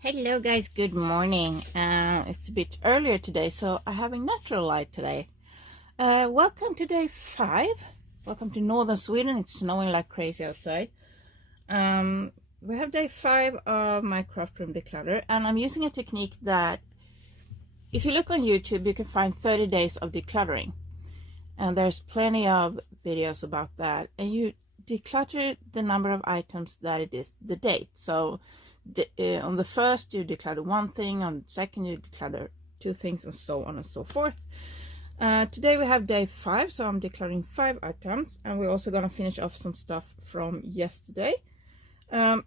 Hello guys, good morning. It's a bit earlier today, so I have a natural light today. Welcome to day 5. Welcome to northern Sweden. It's snowing like crazy outside. We have day 5 of my Craftroom declutter, and I'm using a technique that if you look on YouTube, you can find 30 days of decluttering. And there's plenty of videos about that. And you declutter the number of items that it is the date. So on the first you declutter one thing, on the second you declutter 2 things, and so on and so forth. Today we have day 5, so I'm decluttering 5 items, and we're also gonna finish off some stuff from yesterday. I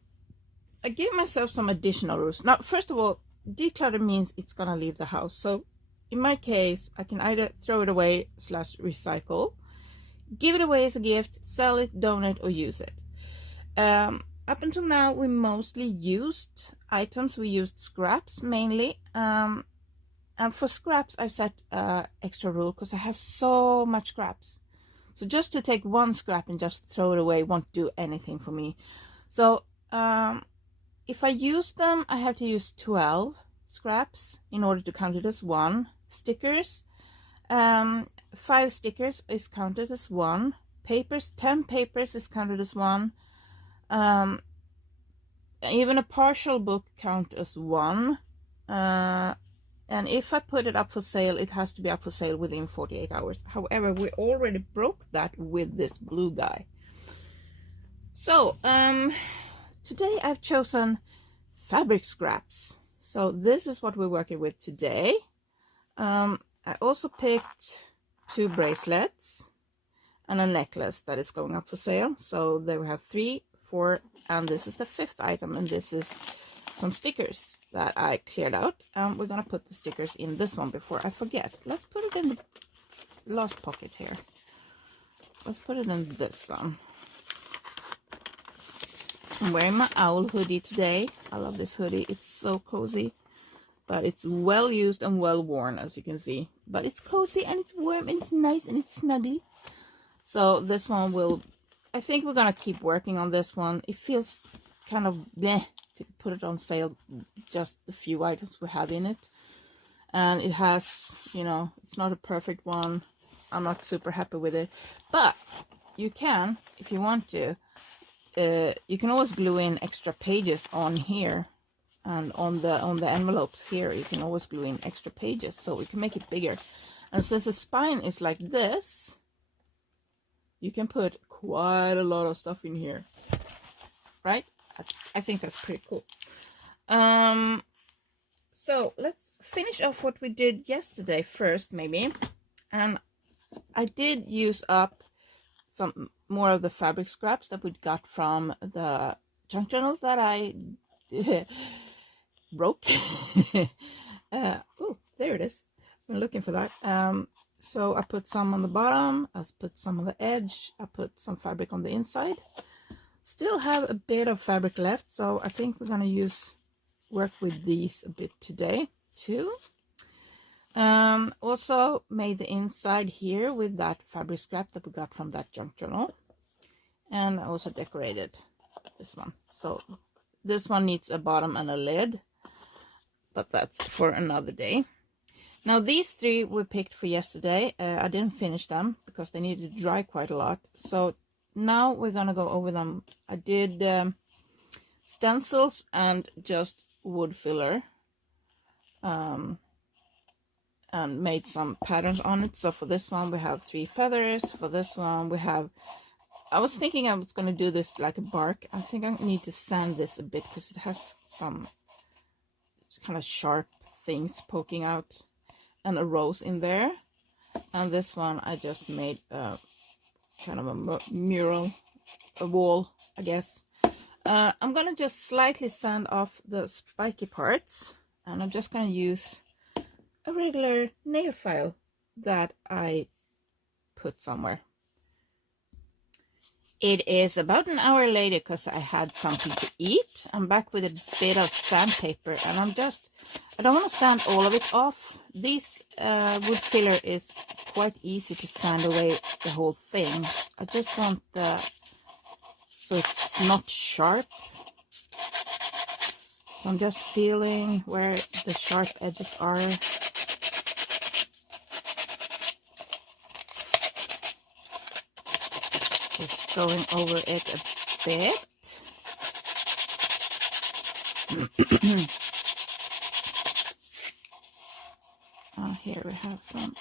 gave myself some additional rules. Now, first of all, declutter means it's gonna leave the house. So in my case, I can either throw it away / recycle, give it away as a gift, sell it, donate, or use it. Up until now, we mostly used items. We used scraps mainly. And for scraps, I've set extra rule because I have so much scraps. So just to take one scrap and just throw it away won't do anything for me. So if I use them, I have to use 12 scraps in order to count it as 1. Stickers, 5 stickers is counted as 1. Papers, 10 papers is counted as 1. Even a partial book count as 1. And if I put it up for sale, it has to be up for sale within 48 hours. However, we already broke that with this blue guy. So today I've chosen fabric scraps. So this is what we're working with today. I also picked 2 bracelets and a necklace that is going up for sale. So they will have 3, 4, and this is the 5th item, and this is some stickers that I cleared out. We're gonna put the stickers in this one before I forget. Let's put it in the last pocket here. Let's put it in this one. I'm wearing my owl hoodie today. I love this hoodie. It's so cozy, but it's well used and well worn, as you can see. But it's cozy and it's warm and it's nice and it's snuggly. So this one will, I think we're gonna keep working on this one. It feels kind of bleh to put it on sale, just the few items we have in it. And it has, you know, it's not a perfect one. I'm not super happy with it. But you can, if you want to, you can always glue in extra pages on here. And on the envelopes here, you can always glue in extra pages, so we can make it bigger. And since the spine is like this, you can put quite a lot of stuff in here, right? I think that's pretty cool. So let's finish off what we did yesterday first, maybe. And I did use up some more of the fabric scraps that we got from the junk journal that I broke. Oh, there it is. I'm looking for that. So I put some on the bottom, I put some on the edge, I put some fabric on the inside. Still have a bit of fabric left, so I think we're gonna work with these a bit today too. Also made the inside here with that fabric scrap that we got from that junk journal. And I also decorated this one. So this one needs a bottom and a lid, but that's for another day. Now these 3 we picked for yesterday. I didn't finish them because they needed to dry quite a lot. So now we're gonna go over them. I did stencils and just wood filler, and made some patterns on it. So for this one we have 3 feathers. For this one we have, I was thinking I was gonna do this like a bark. I think I need to sand this a bit because it has some kind of sharp things poking out, and a rose in there. And this one I just made a kind of a mural, a wall, I guess. I'm gonna just slightly sand off the spiky parts, and I'm just gonna use a regular nail file that I put somewhere. It is about an hour later because I had something to eat. I'm back with a bit of sandpaper, and I don't want to sand all of it off. This wood filler is quite easy to sand away the whole thing. I just want so it's not sharp. So I'm just feeling where the sharp edges are. Just going over it a bit. Here we have some.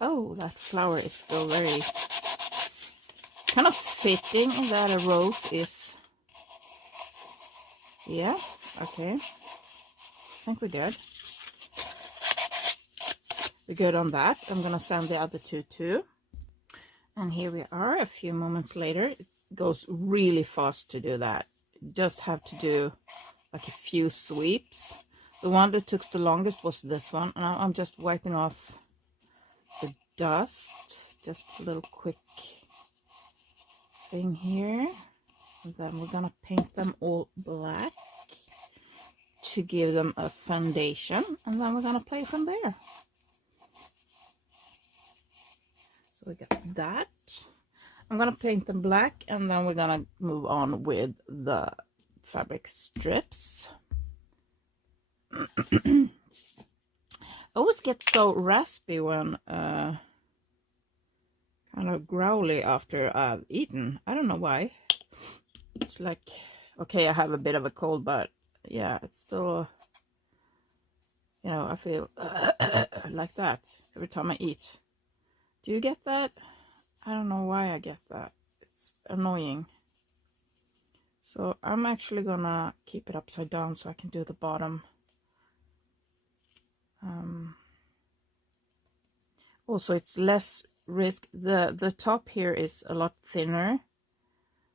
Oh, that flower is still very kind of fitting that a rose is. Yeah, okay. I think we're good. We're good on that. I'm gonna sand the other two too. And here we are a few moments later. It goes really fast to do that. You just have to do like a few sweeps. The one that took the longest was this one. And I'm just wiping off the dust. Just a little quick thing here. And then we're gonna paint them all black to give them a foundation. And then we're gonna play from there. So we got that. I'm gonna paint them black, and then we're gonna move on with the fabric strips. I always get so raspy when kind of growly after I've eaten. I don't know why. It's like, okay, I have a bit of a cold, but yeah, it's still, you know, I feel like that every time I eat. Do you get that? I don't know why I get that. It's annoying. So I'm actually gonna keep it upside down so I can do the bottom. Also, it's less risk. The top here is a lot thinner,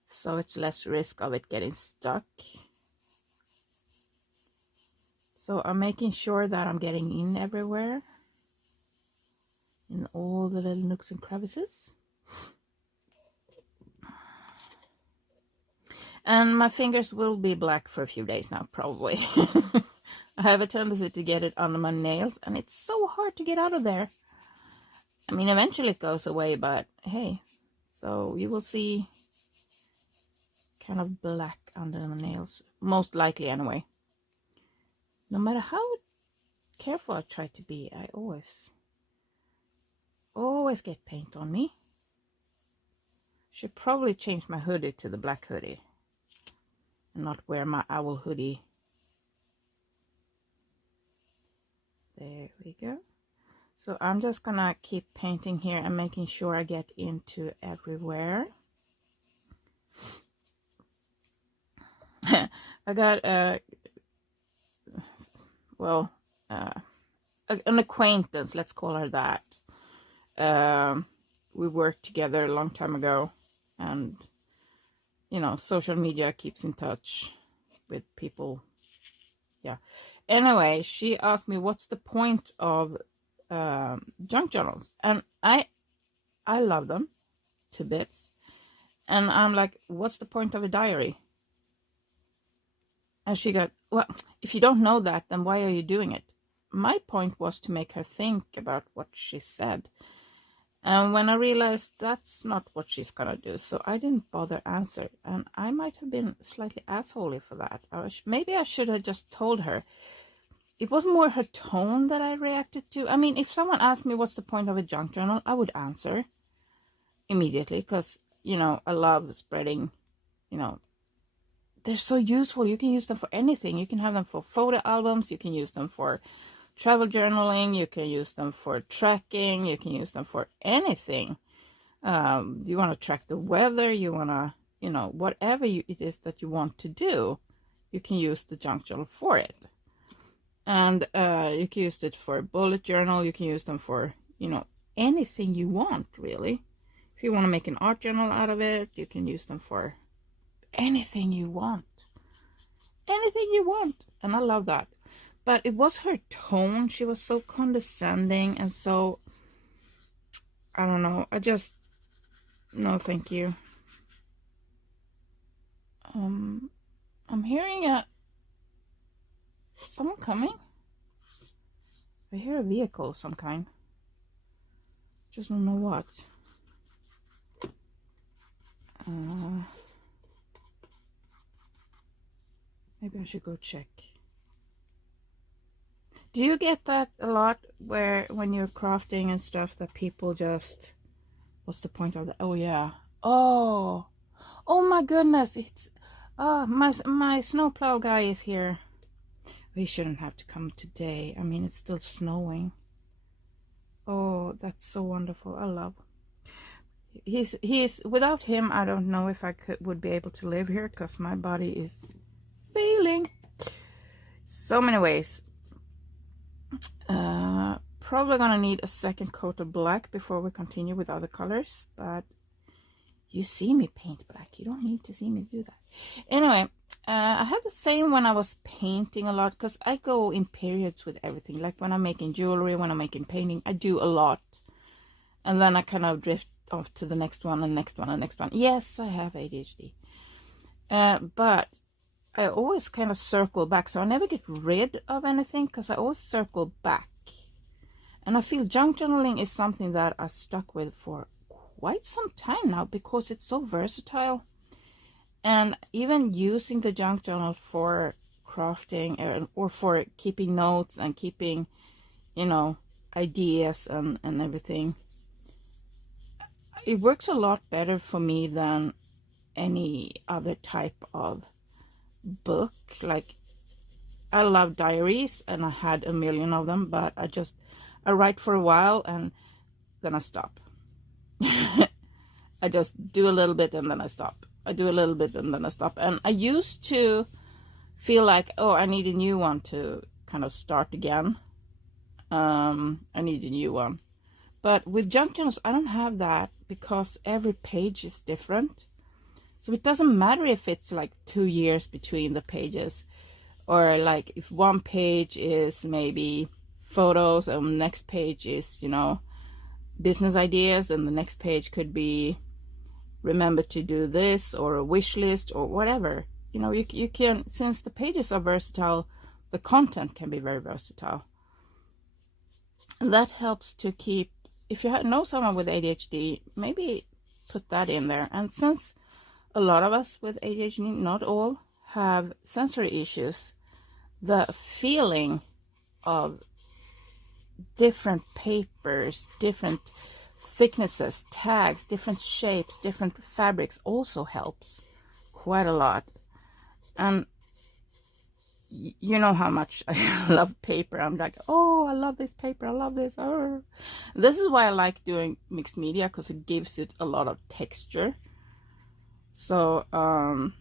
so it's less risk of it getting stuck. So I'm making sure that I'm getting in everywhere, in all the little nooks and crevices. And my fingers will be black for a few days now, probably. I have a tendency to get it under my nails, and it's so hard to get out of there. I mean, eventually it goes away, but hey, so you will see kind of black under my nails, most likely anyway. No matter how careful I try to be, I always get paint on me. Should probably change my hoodie to the black hoodie and not wear my owl hoodie. There we go. So I'm just gonna keep painting here and making sure I get into everywhere. I got an acquaintance, let's call her that. We worked together a long time ago, and you know, social media keeps in touch with people. Yeah. Anyway, she asked me what's the point of junk journals, and I love them to bits, and I'm like, what's the point of a diary? And she got, well, if you don't know that, then why are you doing it? My point was to make her think about what she said. And when I realized that's not what she's gonna do, so I didn't bother answer. And I might have been slightly assholey for that. Maybe I should have just told her. It was more her tone that I reacted to. I mean, if someone asked me what's the point of a junk journal, I would answer immediately, because, you know, I love spreading, you know, they're so useful. You can use them for anything. You can have them for photo albums. You can use them for travel journaling. You can use them for tracking. You can use them for anything. You want to track the weather. You want to, you know, whatever it is that you want to do, you can use the junk journal for it. And you can use it for a bullet journal. You can use them for, you know, anything you want, really. If you want to make an art journal out of it, you can use them for anything you want. Anything you want. And I love that. But it was her tone. She was so condescending and so, I don't know. I just, no thank you. I'm hearing someone coming. I hear a vehicle of some kind. Just don't know what. Maybe I should go check. Do you get that a lot where when you're crafting and stuff that people just, what's the point of that? Oh yeah. Oh my goodness, it's my snowplow guy is here. He shouldn't have to come today. I mean, it's still snowing. Oh, that's so wonderful. I love. He's without him, I don't know if I would be able to live here, because my body is failing so many ways. Probably gonna need a second coat of black before we continue with other colors, but you see me paint black, you don't need to see me do that. Anyway, I had the same when I was painting a lot, because I go in periods with everything. Like when I'm making jewelry, when I'm making painting, I do a lot, and then I kind of drift off to the next one and next one and next one. Yes, I have ADHD, but I always kind of circle back, so I never get rid of anything, because I always circle back. And I feel junk journaling is something that I stuck with for quite some time now, because it's so versatile. And even using the junk journal for crafting or for keeping notes and keeping, you know, ideas and everything, it works a lot better for me than any other type of book. Like, I love diaries, and I had a million of them, but I write for a while and then I stop. I just do a little bit and then I stop. I do a little bit and then I stop. And I used to feel like, oh, I need a new one to kind of start again. I need a new one. But with junk journals, I don't have that, because every page is different. So it doesn't matter if it's like 2 years between the pages, or like if one page is maybe photos and the next page is, you know, business ideas, and the next page could be remember to do this, or a wish list, or whatever. You know, you can, since the pages are versatile, the content can be very versatile. And that helps to keep, if you know someone with ADHD, maybe put that in there. And since a lot of us with ADHD, not all, have sensory issues, the feeling of different papers, different thicknesses, tags, different shapes, different fabrics also helps quite a lot. And you know how much I love paper. I'm like, oh, I love this paper, I love this. Oh. This is why I like doing mixed media, because it gives it a lot of texture. So I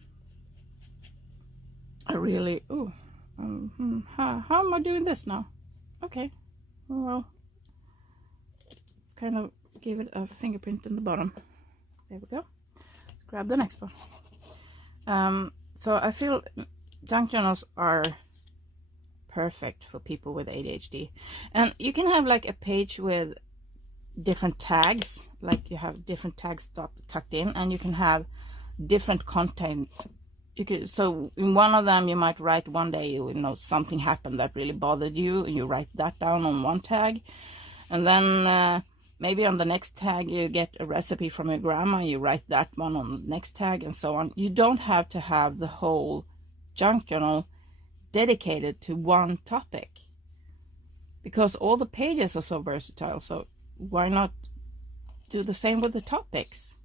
really, how am I doing this now? Okay, well, let's kind of give it a fingerprint in the bottom. There we go. Let's grab the next one. So I feel junk journals are perfect for people with ADHD. And you can have like a page with different tags, like you have different tags tucked in, and you can have different content. You could, so in one of them you might write one day, you know, something happened that really bothered you, and you write that down on one tag. And then maybe on the next tag you get a recipe from your grandma, you write that one on the next tag, and so on. You don't have to have the whole junk journal dedicated to one topic, because all the pages are so versatile. So why not do the same with the topics?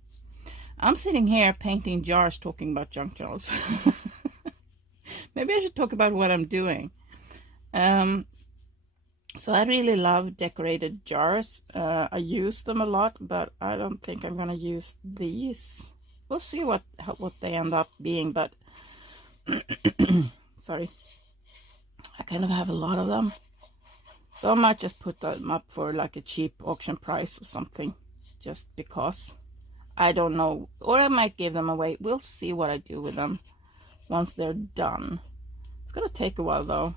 I'm sitting here painting jars talking about junk journals. Maybe I should talk about what I'm doing. So I really love decorated jars. I use them a lot, but I don't think I'm gonna use these. We'll see what they end up being, but sorry, I kind of have a lot of them, so I might just put them up for like a cheap auction price or something, just because. I don't know, or I might give them away. We'll see what I do with them once they're done. It's gonna take a while though.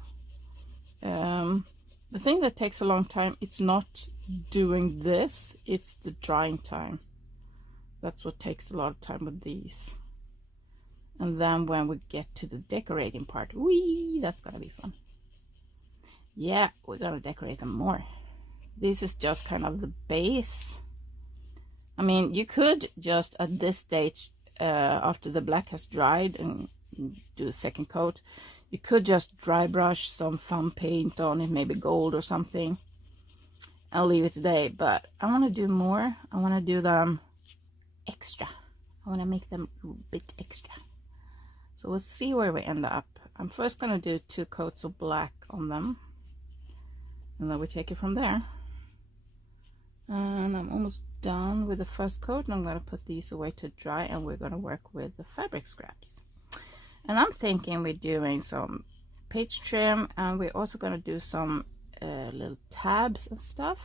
The thing that takes a long time, it's not doing this, it's the drying time. That's what takes a lot of time with these. And then when we get to the decorating part, whee, that's gonna be fun. Yeah, we're gonna decorate them more. This is just kind of the base. I mean, you could just at this stage, after the black has dried, and do a second coat. You could just dry brush some foam paint on it, maybe gold or something. I'll leave it today, but I want to do more. I want to do them extra. I want to make them a bit extra. So we'll see where we end up. I'm first going to do 2 coats of black on them, and then we take it from there. And I'm almost done with the first coat, and I'm going to put these away to dry, and we're going to work with the fabric scraps. And I'm thinking we're doing some page trim, and we're also going to do some little tabs and stuff.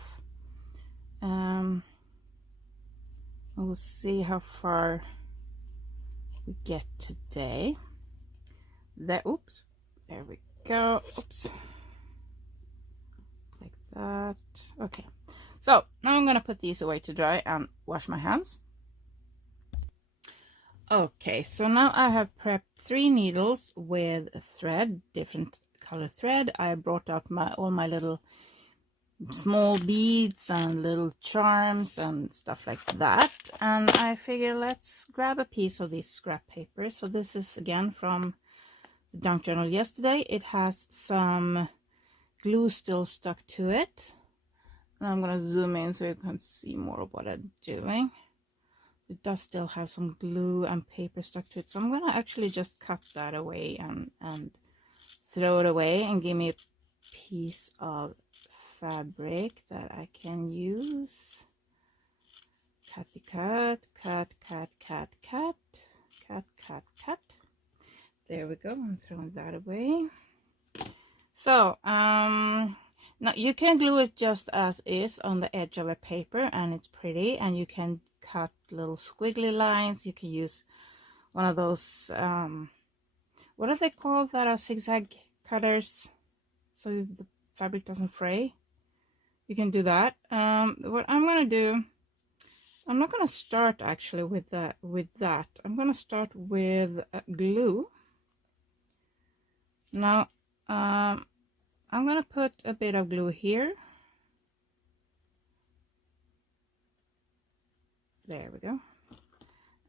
We'll see how far we get today. Oops, there we go. Oops, like that. Okay, so now I'm gonna put these away to dry and wash my hands. Okay, so now I have prepped 3 needles with thread, different color thread. I brought up all my little small beads and little charms and stuff like that, and I figure let's grab a piece of this scrap paper. So this is again from the Dunk Journal yesterday. It has some glue still stuck to it, and I'm gonna zoom in so you can see more of what I'm doing. It does still have some glue and paper stuck to it, so I'm gonna actually just cut that away and throw it away and give me a piece of fabric that I can use. Cut. There we go. I'm throwing that away. So now you can glue it just as is on the edge of a paper, and it's pretty, and you can cut little squiggly lines. You can use one of those what are they called, that are zigzag cutters, so the fabric doesn't fray. You can do that. What I'm gonna do, I'm not gonna start actually with that. I'm gonna start with glue. Now I'm gonna put a bit of glue here. There we go.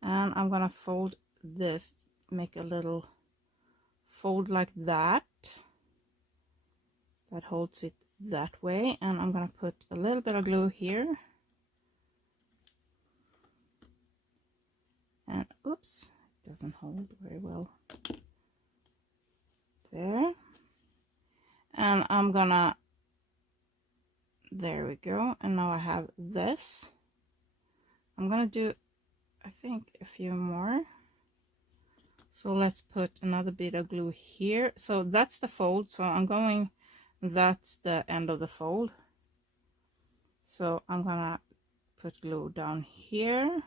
And I'm gonna fold this, make a little fold like that. That holds it that way, and I'm gonna put a little bit of glue here, and oops, it doesn't hold very well there. And I'm gonna, there we go, and now I have this. I'm gonna do, I think, a few more. So let's put another bit of glue here. So that's the fold, so I'm going, that's the end of the fold. So I'm gonna put glue down here.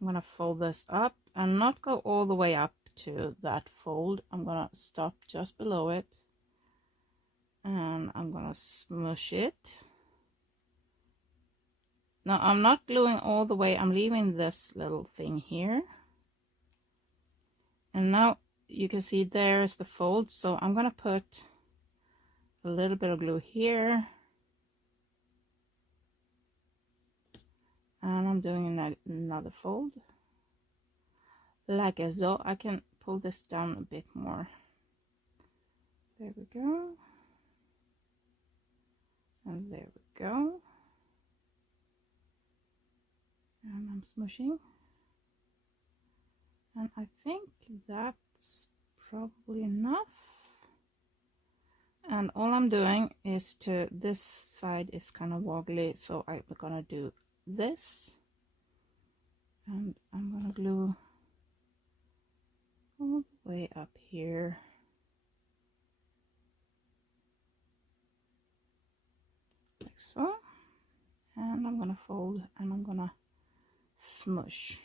I'm gonna fold this up and not go all the way up to that fold. I'm gonna stop just below it, and I'm gonna smush it. Now I'm not gluing all the way, I'm leaving this little thing here. And now you can see there's the fold, so I'm gonna put a little bit of glue here, and I'm doing another fold like so. I can pull this down a bit more. There we go, and there we go, and I'm smushing, and I think that's probably enough. And all I'm doing is to, this side is kind of wobbly, so I'm gonna do this, and I'm gonna glue all the way up here. Like so. And I'm gonna fold, and I'm gonna smush.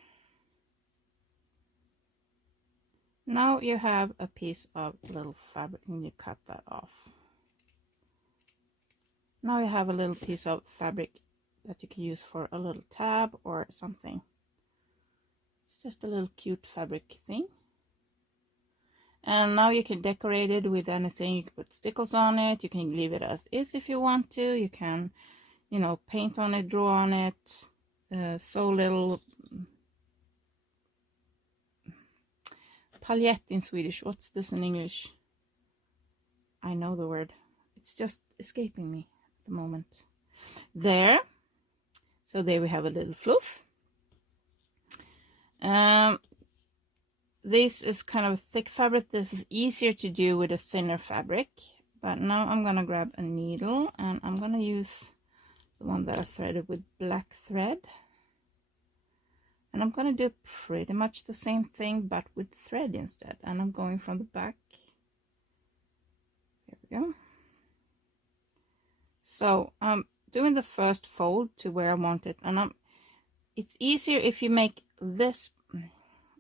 Now you have a piece of little fabric, and you cut that off. Now you have a little piece of fabric that you can use for a little tab or something. It's just a little cute fabric thing. And now you can decorate it with anything. You can put stickles on it. You can leave it as is if you want to. You can, you know, paint on it, draw on it, sew little Paljett in Swedish. What's this in English? I know the word. It's just escaping me at the moment. There. So there we have a little fluff. This is kind of a thick fabric. This is easier to do with a thinner fabric. But now I'm gonna grab a needle and I'm gonna use the one that I threaded with black thread. And I'm gonna do pretty much the same thing but with thread instead. And I'm going from the back. There we go. So I'm doing the first fold to where I want it, and it's easier if you make this,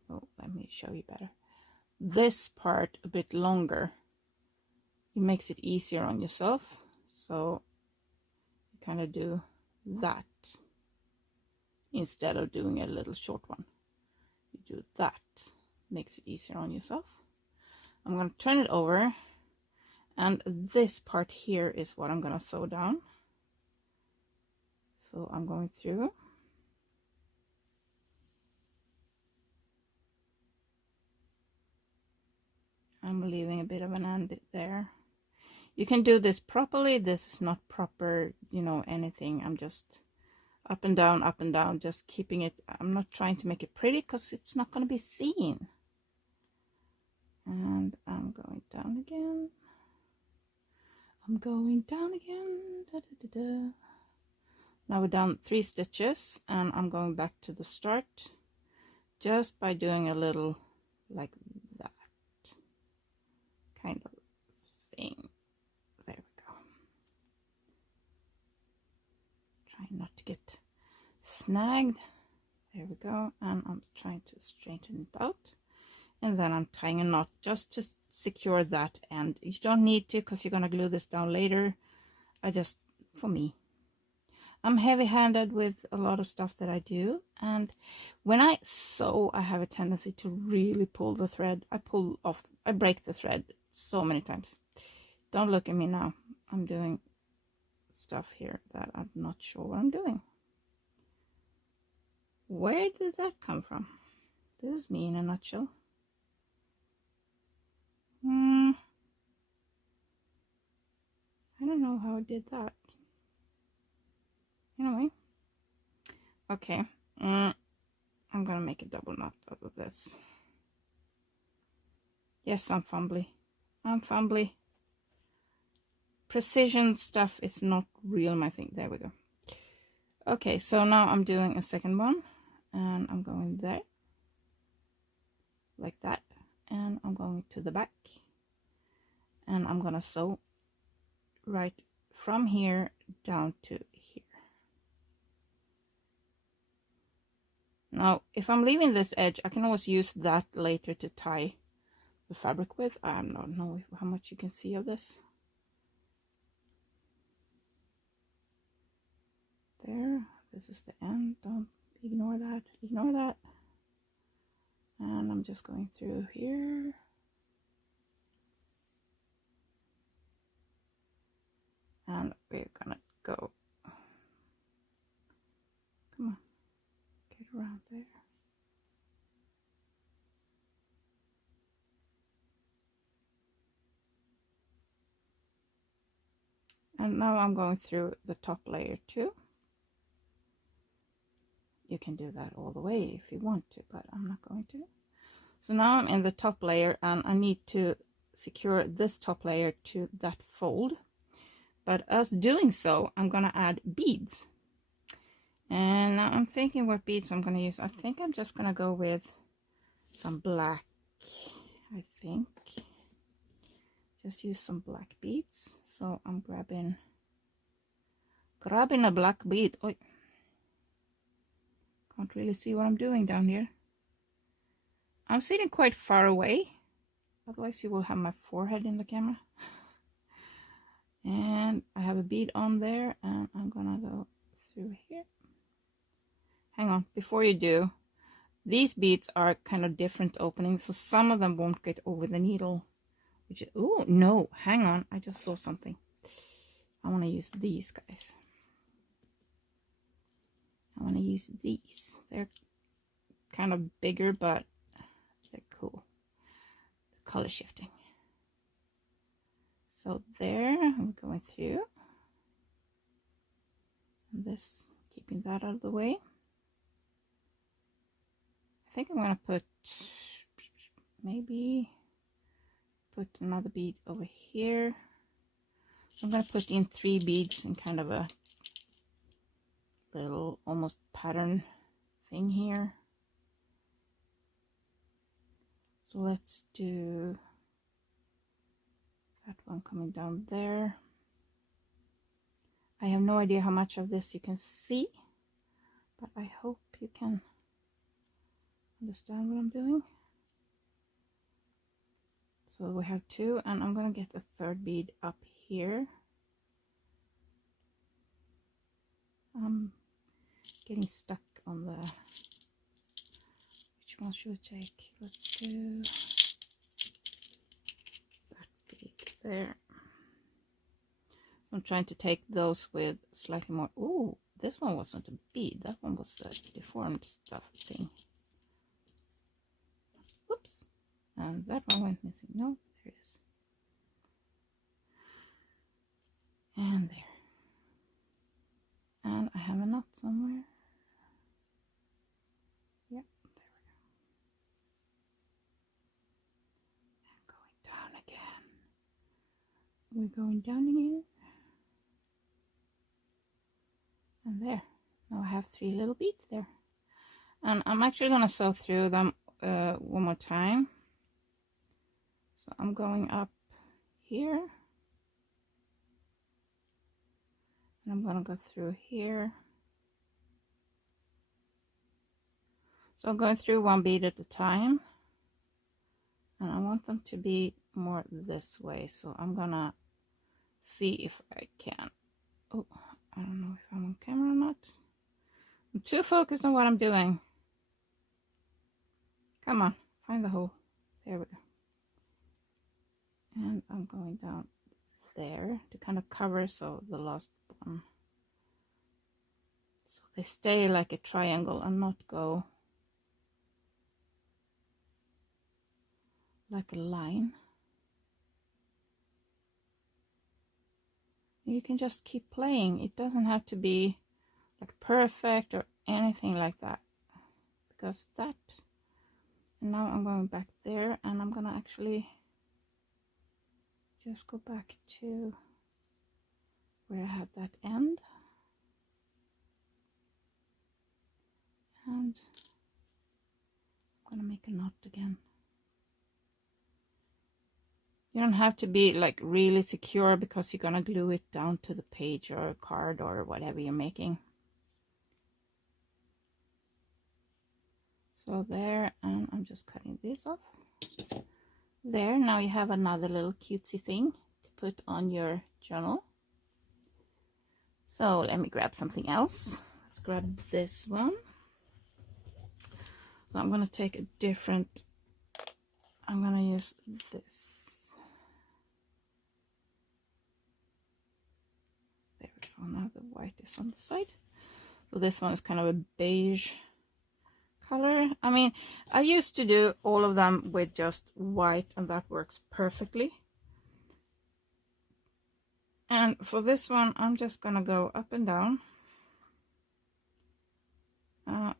oh, let me show you better, this part a bit longer. It makes it easier on yourself. So you kind of do that instead of doing a little short one. You do that, makes it easier on yourself. I'm going to turn it over, and this part here is what I'm going to sew down. So I'm going through. I'm leaving a bit of an end there. You can do this properly. This is not proper, you know, anything. I'm just up and down, just keeping it. I'm not trying to make it pretty because it's not going to be seen. And I'm going down again. I'm going down again. Da, da, da, da. Now we're done 3 stitches, and I'm going back to the start just by doing a little like that kind of thing. There we go. Trying not to get snagged. There we go. And I'm trying to straighten it out, and then I'm tying a knot just to secure that end. You don't need to because you're going to glue this down later. I just, for me, I'm heavy-handed with a lot of stuff that I do, and when I sew I have a tendency to really pull the thread. I break the thread so many times. Don't look at me now. I'm doing stuff here that I'm not sure what I'm doing. Where did that come from? This is me in a nutshell. I don't know how I did that. Anyway, okay, I'm gonna make a double knot out of this. Yes, I'm fumbly. Precision stuff is not real my thing. There we go. Okay, so now I'm doing a second one, and I'm going there like that, and I'm going to the back, and I'm gonna sew right from here down to here. Now if I'm leaving this edge, I can always use that later to tie the fabric with. I don't know how much you can see of this. There, this is the end. Don't ignore that, ignore that. And I'm just going through here. And we're gonna go, come on, get around there. And now I'm going through the top layer too. You can do that all the way if you want to, but I'm not going to. So now I'm in the top layer, and I need to secure this top layer to that fold. But as doing so, I'm gonna add beads. And now I'm thinking what beads I'm gonna use. I think I'm just gonna go with some black. I think just use some black beads. So I'm grabbing a black bead. Oh, can't really see what I'm doing down here. I'm sitting quite far away, otherwise you will have my forehead in the camera. And I have a bead on there, and I'm gonna go through here. Hang on, before you do, these beads are kind of different openings, so some of them won't get over the needle. Which, oh no, hang on, I just saw something. I want to use these guys. I want to use these. They're kind of bigger, but they're cool. color shifting. So there, I'm going through this, keeping that out of the way. I think I'm gonna put, maybe put another bead over here. I'm gonna put in 3 beads in kind of a little almost pattern thing here. So let's do that one coming down there. I have no idea how much of this you can see, but I hope you can understand what I'm doing. So we have 2, and I'm going to get a 3rd bead up here. I'm getting stuck on the, which one should we take? Let's do that bead there. So I'm trying to take those with slightly more. Oh, this one wasn't a bead, that one was a deformed stuff thing. Whoops, and that one went missing. No, there it is. And there. And I have a knot somewhere. Yep, there we go. And going down again. We're going down again. And there. Now I have 3 little beads there. And I'm actually going to sew through them one more time. So I'm going up here. And I'm going to go through here. So I'm going through 1 bead at a time. And I want them to be more this way. So I'm going to see if I can. Oh, I don't know if I'm on camera or not. I'm too focused on what I'm doing. Come on, find the hole. There we go. And I'm going down there to kind of cover so the last one, so they stay like a triangle and not go like a line. You can just keep playing. It doesn't have to be like perfect or anything like that, because that, and now I'm going back there, and I'm gonna actually just go back to where I had that end, and I'm gonna make a knot again. You don't have to be like really secure, because you're gonna glue it down to the page or a card or whatever you're making. So there, and I'm just cutting this off. There, now you have another little cutesy thing to put on your journal. So let me grab something else. Let's grab this one. So I'm going to take a different, I'm going to use this. There we go. Now the white is on the side. So this one is kind of a beige color. I mean, I used to do all of them with just white, and that works perfectly. And for this one, I'm just gonna go up and down.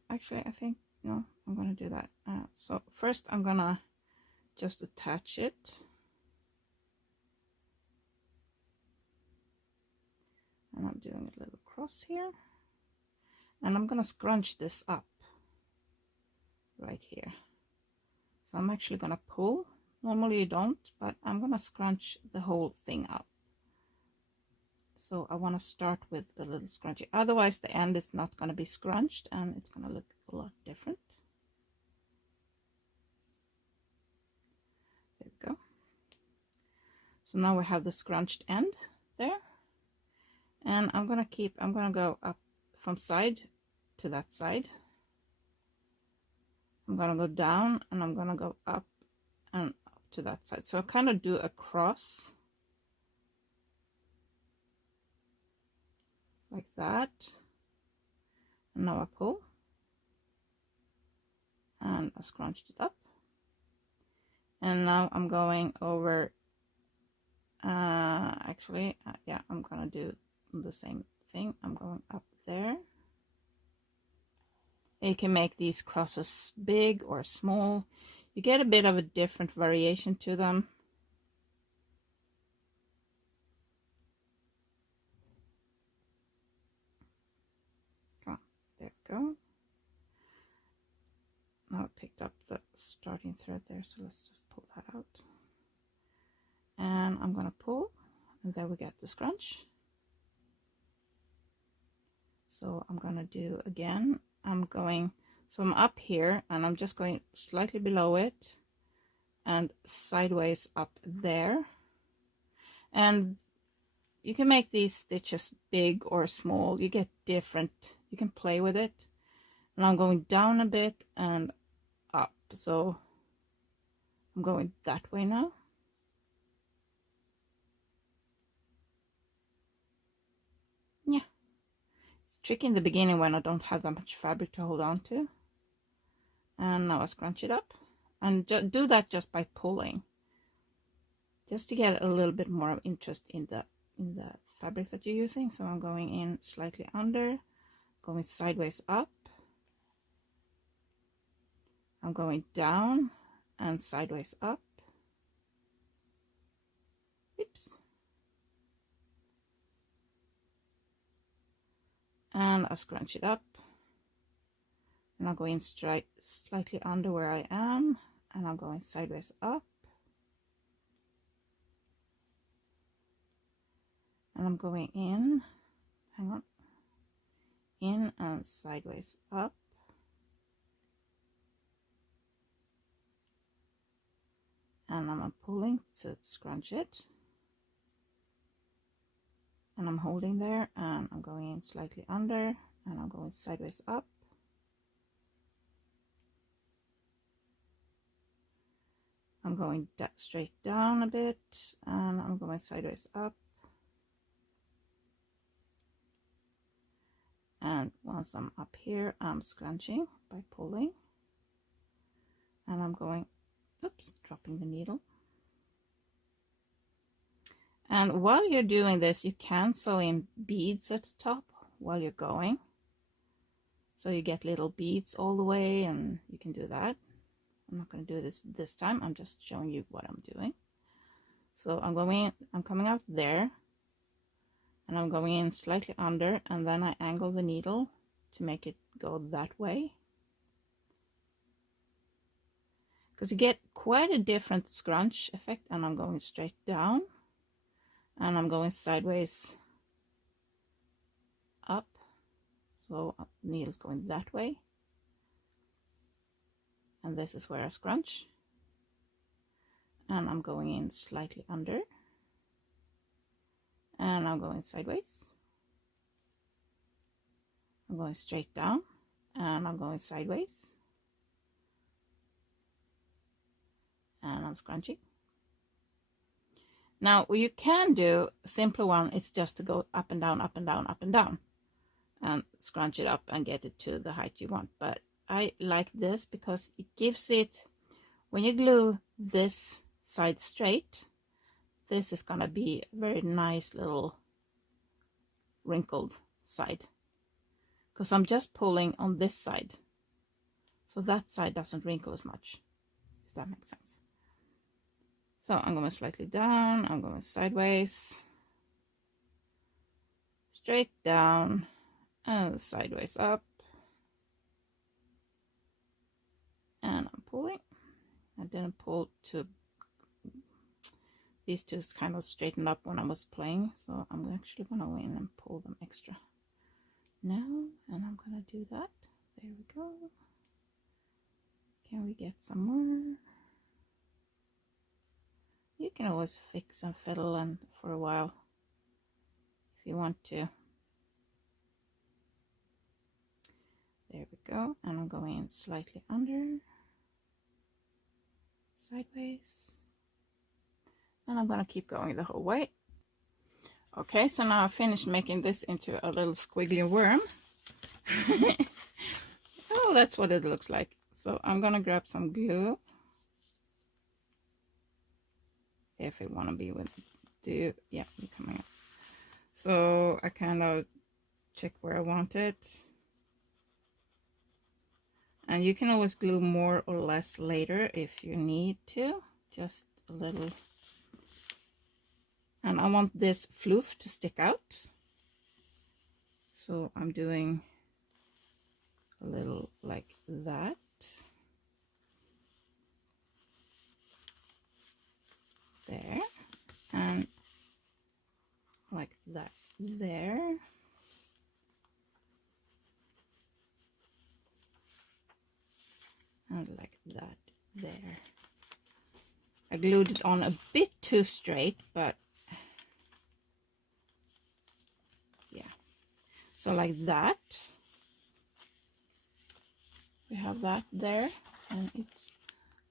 Actually, I think, no, I'm gonna do that. So first I'm gonna just attach it. And I'm doing a little cross here. And I'm gonna scrunch this up right here. So I'm actually gonna pull. Normally you don't, but I'm gonna scrunch the whole thing up. So I want to start with a little scrunchy, otherwise the end is not going to be scrunched and it's going to look a lot different. There we go. So now we have the scrunched end there, and I'm going to go up from side to that side. I'm going to go down, and I'm going to go up and up to that side. So I'll kind of do a cross like that, and now I pull, and I scrunched it up, And now I'm going over, yeah, I'm gonna do the same thing. I'm going up there. You can make these crosses big or small. You get a bit of a different variation to them. Oh, there we go. Now I picked up the starting thread there, so let's just pull that out. And I'm gonna pull, and there we get the scrunch. So I'm gonna do again. So I'm up here, and I'm just going slightly below it and sideways up there. And you can make these stitches big or small. You get different, you can play with it. And I'm going down a bit and up, so I'm going that way now. Yeah, it's tricky in the beginning when I don't have that much fabric to hold on to. And now I scrunch it up, and do that just by pulling, just to get a little bit more interest in the fabric that you're using. So I'm going in slightly under, going sideways up, I'm going down and sideways up. Oops. And I scrunch it up, and I'll go in slightly under where I am, and I'm going sideways up, and I'm going in, hang on, in and sideways up, and I'm pulling to scrunch it, and I'm holding there, and I'm going in slightly under, and I'm going sideways up, I'm going straight down a bit, and I'm going sideways up, and once I'm up here, I'm scrunching by pulling, and I'm going, oops, dropping the needle. And while you're doing this, you can sew in beads at the top while you're going, so you get little beads all the way, and you can do that. I'm not going to do this time, I'm just showing you what I'm doing. So I'm coming out there, and I'm going in slightly under, and then I angle the needle to make it go that way, because you get quite a different scrunch effect. And I'm going straight down, and I'm going sideways up, so the needle's going that way, and this is where I scrunch, and I'm going in slightly under, and I'm going sideways, I'm going straight down, and I'm going sideways, and I'm scrunching. Now you can do a simpler one, it's just to go up and down, up and down, up and down, and scrunch it up and get it to the height you want. But I like this because it gives it, when you glue this side straight, this is gonna be a very nice little wrinkled side, because I'm just pulling on this side, so that side doesn't wrinkle as much, if that makes sense. So I'm going slightly down, I'm going sideways, straight down, and sideways up, and I'm pulling. I didn't pull to, these two kind of straightened up when I was playing, so I'm actually going to go in and pull them extra now, and I'm going to do that. There we go. Can we get some more? You can always fix and fiddle and for a while if you want to. There we go, and I'm going in slightly under, sideways, and I'm going to keep going the whole way. Okay, so now I've finished making this into a little squiggly worm. Oh, that's what it looks like. So I'm going to grab some glue. if I want to be with you. Yeah, you're coming up. So I kind of check where I want it. And you can always glue more or less later if you need to, just a little. And I want this floof to stick out. So I'm doing a little like that. There. And like that there. And like that there. I glued it on a bit too straight, but yeah. So like that. We have that there, and it's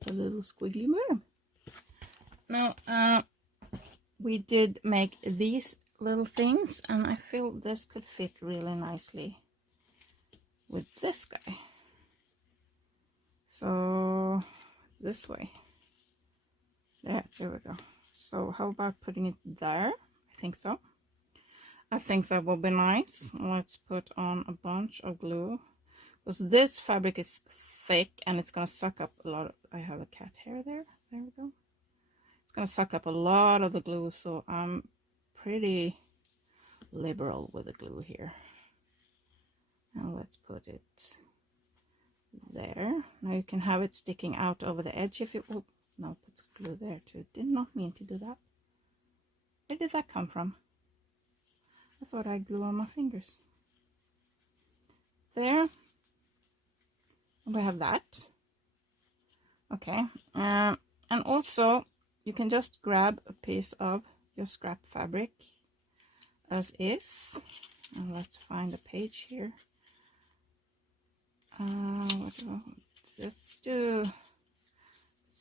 a little squiggly worm. Now, we did make these little things, and I feel this could fit really nicely with this guy. So this way. There we go. So how about putting it there? I think so. I think that will be nice. Let's put on a bunch of glue, because this fabric is thick and it's gonna suck up a lot of, I have a cat hair there. There we go. It's gonna suck up a lot of the glue, so I'm pretty liberal with the glue here. Now let's put it there. Now you can have it sticking out over the edge if you, oh, no, put glue there too. Did not mean to do that. Where did that come from? I thought I glue on my fingers. There. We have that. Okay. And also you can just grab a piece of your scrap fabric as is. And let's find a page here. Let's do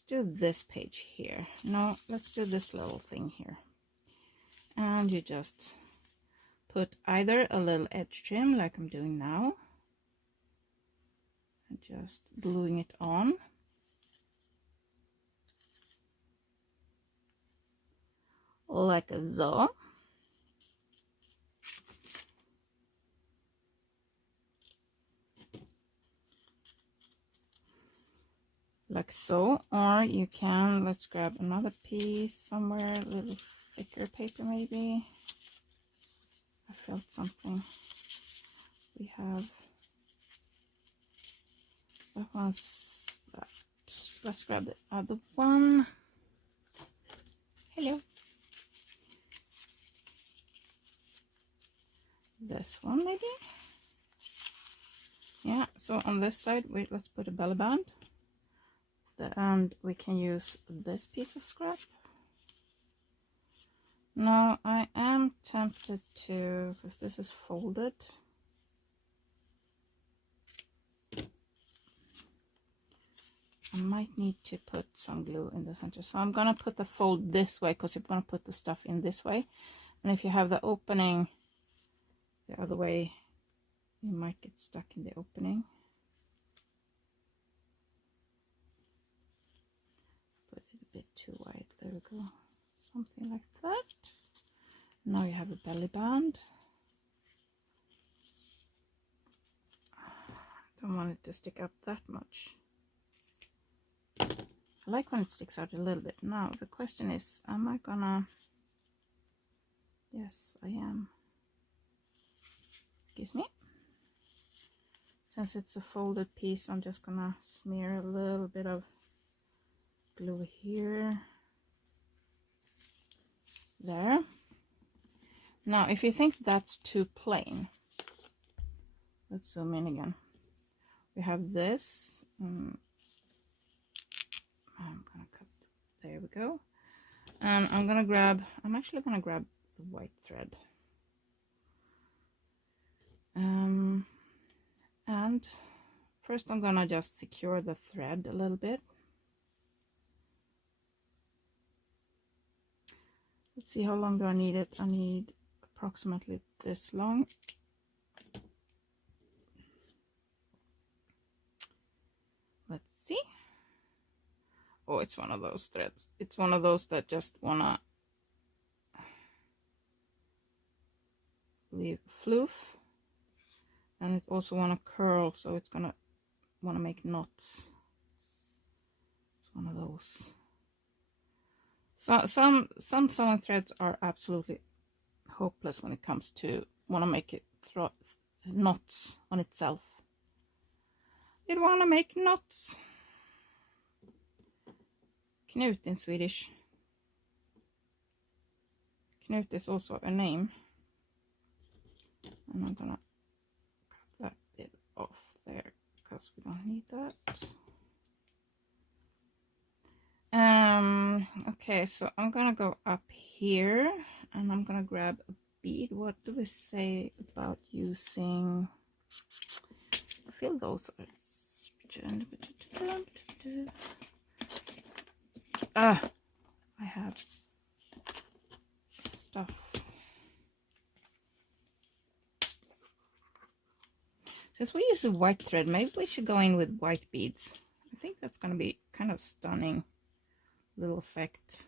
this page here. No, let's do this little thing here. And you just put either a little edge trim like I'm doing now, and just gluing it on. Like so. Like so, or you can, let's grab another piece somewhere, a little thicker paper maybe. I felt something. We have that one's that. Let's grab the other one. Hello. This one maybe. Yeah, so on this side, wait, let's put a belly band. And we can use this piece of scrap. No, I am tempted to, because this is folded. I might need to put some glue in the center. So I'm gonna put the fold this way, because you're gonna put the stuff in this way. And if you have the opening the other way, you might get stuck in the opening. Put it a bit too wide. There we go. Something like that. Now you have a belly band. Don't want it to stick out that much. I like when it sticks out a little bit. Now the question is, am I gonna... Yes, I am. Excuse me. Since it's a folded piece, I'm just gonna smear a little bit of glue here. There. Now if you think that's too plain, let's zoom in again. We have this. I'm gonna cut. There we go. And I'm actually gonna grab the white thread. And first I'm gonna just secure the thread a little bit. Let's see, how long do I need it? I need approximately this long. Let's see. Oh, it's one of those threads. It's one of those that just wanna leave floof, and it also wanna curl, so it's gonna wanna make knots. It's one of those. So some sewing threads are absolutely hopeless when it comes to wanna make it knots on itself. It wanna make knots. Knut in Swedish. Knut is also a name. And I'm gonna cut that bit off there because we don't need that. Okay, so I'm gonna go up here and I'm gonna grab a bead. What do we say about using? I feel those are. I have stuff. Since we use a white thread, maybe we should go in with white beads. I think that's going to be kind of stunning little effect.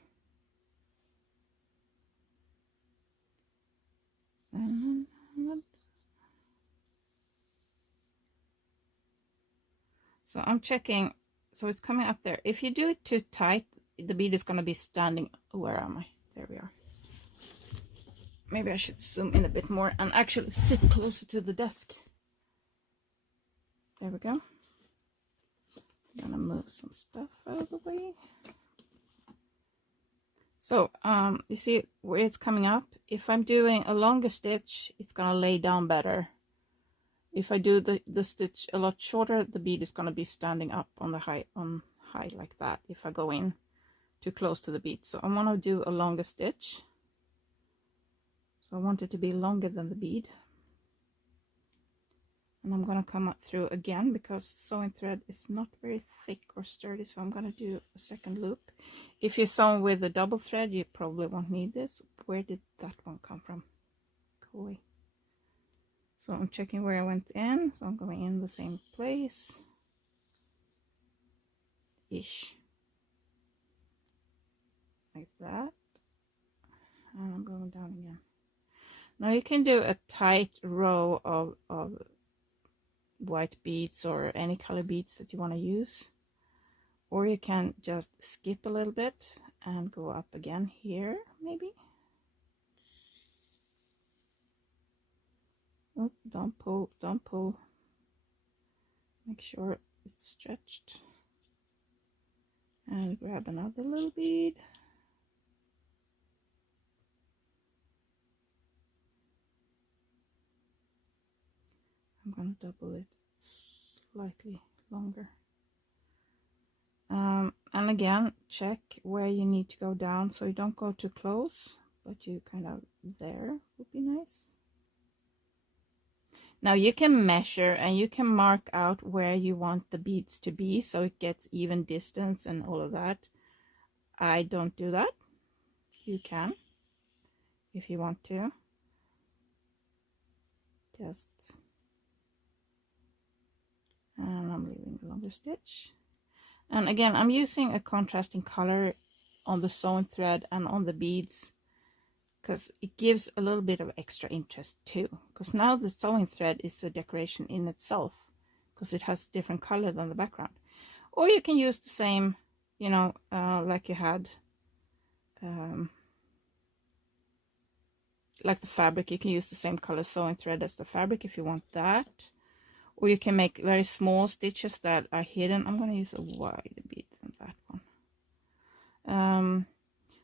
So I'm checking, so it's coming up there. If you do it too tight, the bead is going to be standing. Where am I? There we are. Maybe I should zoom in a bit more and actually sit closer to the desk. There we go. I'm gonna move some stuff out of the way. So you see where it's coming up? If I'm doing a longer stitch, it's gonna lay down better. If I do the stitch a lot shorter, the bead is gonna be standing up on the high like that if I go in too close to the bead. So I want to do a longer stitch. So I want it to be longer than the bead. And I'm going to come up through again because sewing thread is not very thick or sturdy, so I'm going to do a second loop. If you sew with a double thread, you probably won't need this. Where did that one come from? Go away. So I'm checking where I went in, so I'm going in the same place ish, like that, and I'm going down again. Now you can do a tight row of white beads or any color beads that you want to use, or you can just skip a little bit and go up again here maybe. Oh, don't pull, make sure it's stretched, and grab another little bead. I'm going to double it slightly longer. And again, check where you need to go down so you don't go too close, but you kind of there would be nice. Now you can measure and you can mark out where you want the beads to be so it gets even distance and all of that. I don't do that. You can if you want to. Just, and I'm leaving the longer stitch. And again, I'm using a contrasting color on the sewn thread and on the beads because it gives a little bit of extra interest too. Because now the sewing thread is a decoration in itself because it has different color than the background. Or you can use the same, you know, like you had, like the fabric. You can use the same color sewing thread as the fabric if you want that. Or you can make very small stitches that are hidden. I'm going to use a wider bead than that one.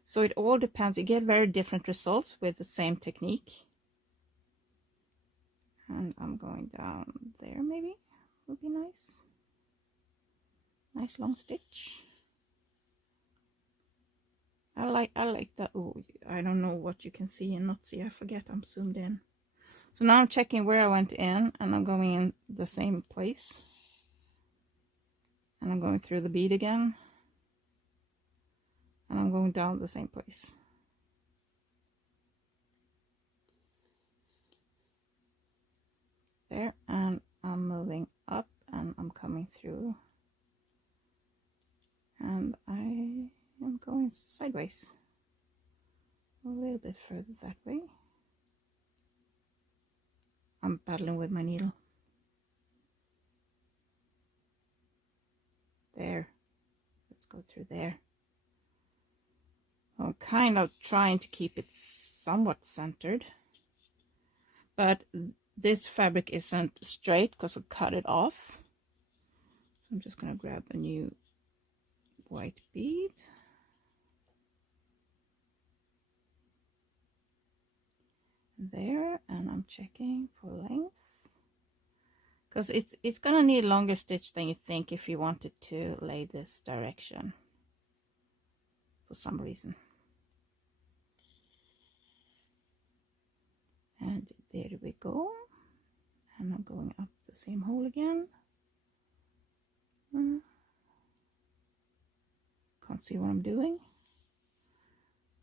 So it all depends. You get very different results with the same technique. And I'm going down there maybe. Would be nice. Nice long stitch. I like that. Oh, I don't know what you can see and not see. I forget I'm zoomed in. So now I'm checking where I went in, and I'm going in the same place. And I'm going through the bead again. And I'm going down the same place. There, and I'm moving up and I'm coming through. and I am going sideways a little bit further that way. I'm battling with my needle. There, let's go through there. I'm kind of trying to keep it somewhat centered, but this fabric isn't straight because I cut it off. So I'm just going to grab a new white bead. There, and I'm checking for length, because it's going to need longer stitch than you think if you wanted to lay this direction for some reason. And there we go, and I'm going up the same hole again. Can't see what I'm doing.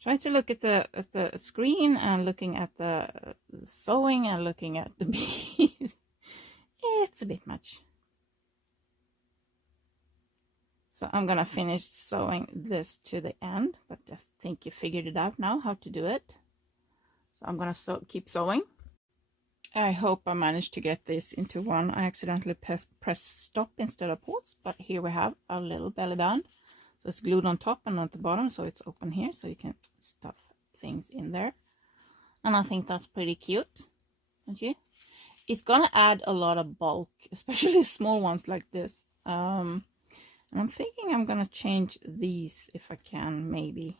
Try to look at the screen and looking at the sewing and looking at the bead. It's a bit much. So I'm gonna finish sewing this to the end, but I think you figured it out now how to do it. So I'm gonna keep sewing. I hope I managed to get this into one. I accidentally pressed stop instead of pause, but here we have a little belly band. So it's glued on top and at the bottom, so it's open here, so you can stuff things in there. And I think that's pretty cute, don't you? It's gonna add a lot of bulk, especially small ones like this. And I'm thinking I'm gonna change these if I can, maybe,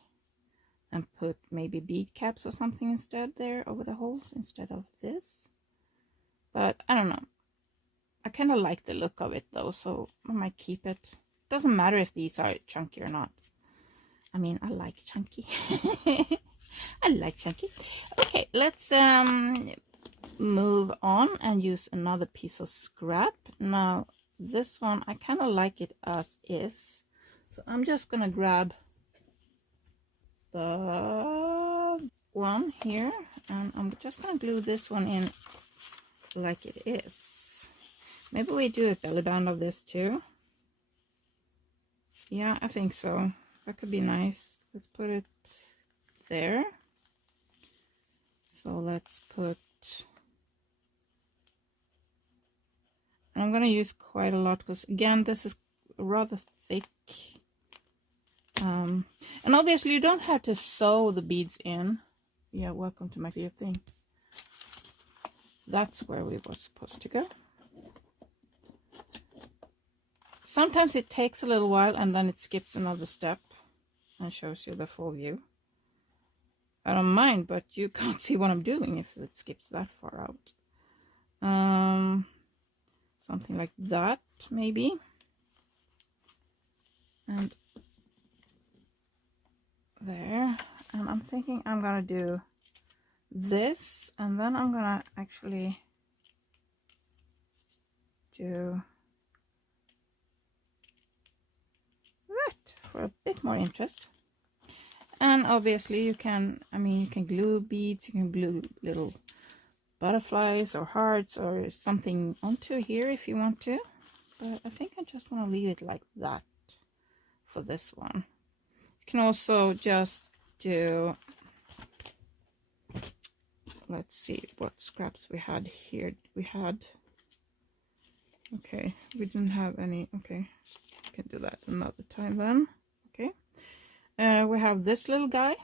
and put maybe bead caps or something instead there over the holes instead of this. But I don't know. I kind of like the look of it though, so I might keep it. Doesn't matter if these are chunky or not. I mean, I like chunky. I like chunky. Okay, let's move on and use another piece of scrap. Now this one, I kind of like it as is, so I'm just gonna grab the one here, and I'm just gonna glue this one in like it is. Maybe we do a belly band of this too. Yeah, I think so. That could be nice. Let's put it there. So let's put, and I'm going to use quite a lot because again this is rather thick, and obviously you don't have to sew the beads in. Yeah, welcome to my thing. That's where we were supposed to go. Sometimes it takes a little while and then it skips another step and shows you the full view. I don't mind, but you can't see what I'm doing if it skips that far out. Something like that, maybe. And there. And I'm thinking I'm gonna do this, and then I'm gonna actually do that for a bit more interest. And obviously you can, I mean, you can glue beads, you can glue little butterflies or hearts or something onto here if you want to, but I think I just want to leave it like that for this one. You can also just do, let's see what scraps we had here. We had, okay, we didn't have any. Okay, I can do that another time then. Okay, we have this little guy,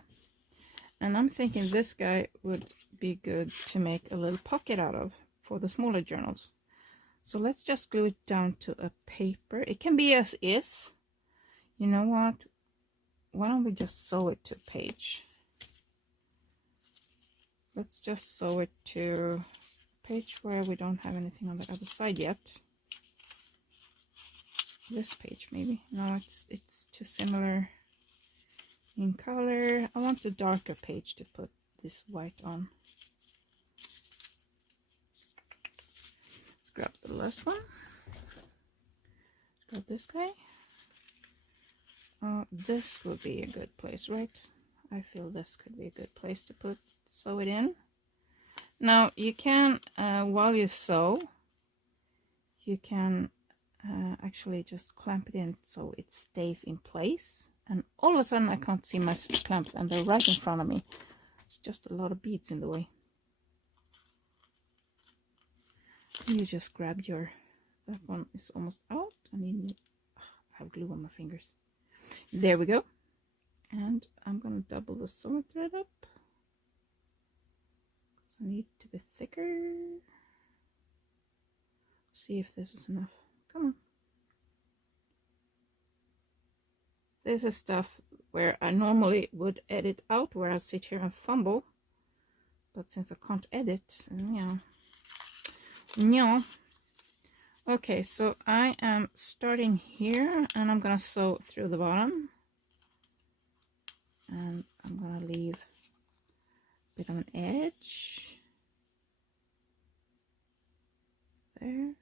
and I'm thinking this guy would be good to make a little pocket out of for the smaller journals. So let's just glue it down to a paper. It can be as is. You know what? Why don't we just sew it to a page? Let's just sew it to a page where we don't have anything on the other side yet. This page maybe. No, it's too similar in color. I want a darker page to put this white on. Let's grab the last one. Grab this guy. This would be a good place, right? I feel this could be a good place to sew it in. Now you can, while you sew, you can actually just clamp it in so it stays in place. And all of a sudden I can't see my clamps and they're right in front of me. It's just a lot of beads in the way. You just grab your, that one is almost out. I have glue on my fingers. There we go. And I'm gonna double the sewing thread up because I need it to be thicker. See if this is enough. Come on. This is stuff where I normally would edit out, where I sit here and fumble, but since I can't edit, yeah. Okay, so I am starting here and I'm gonna sew through the bottom, and I'm gonna leave a bit of an edge there.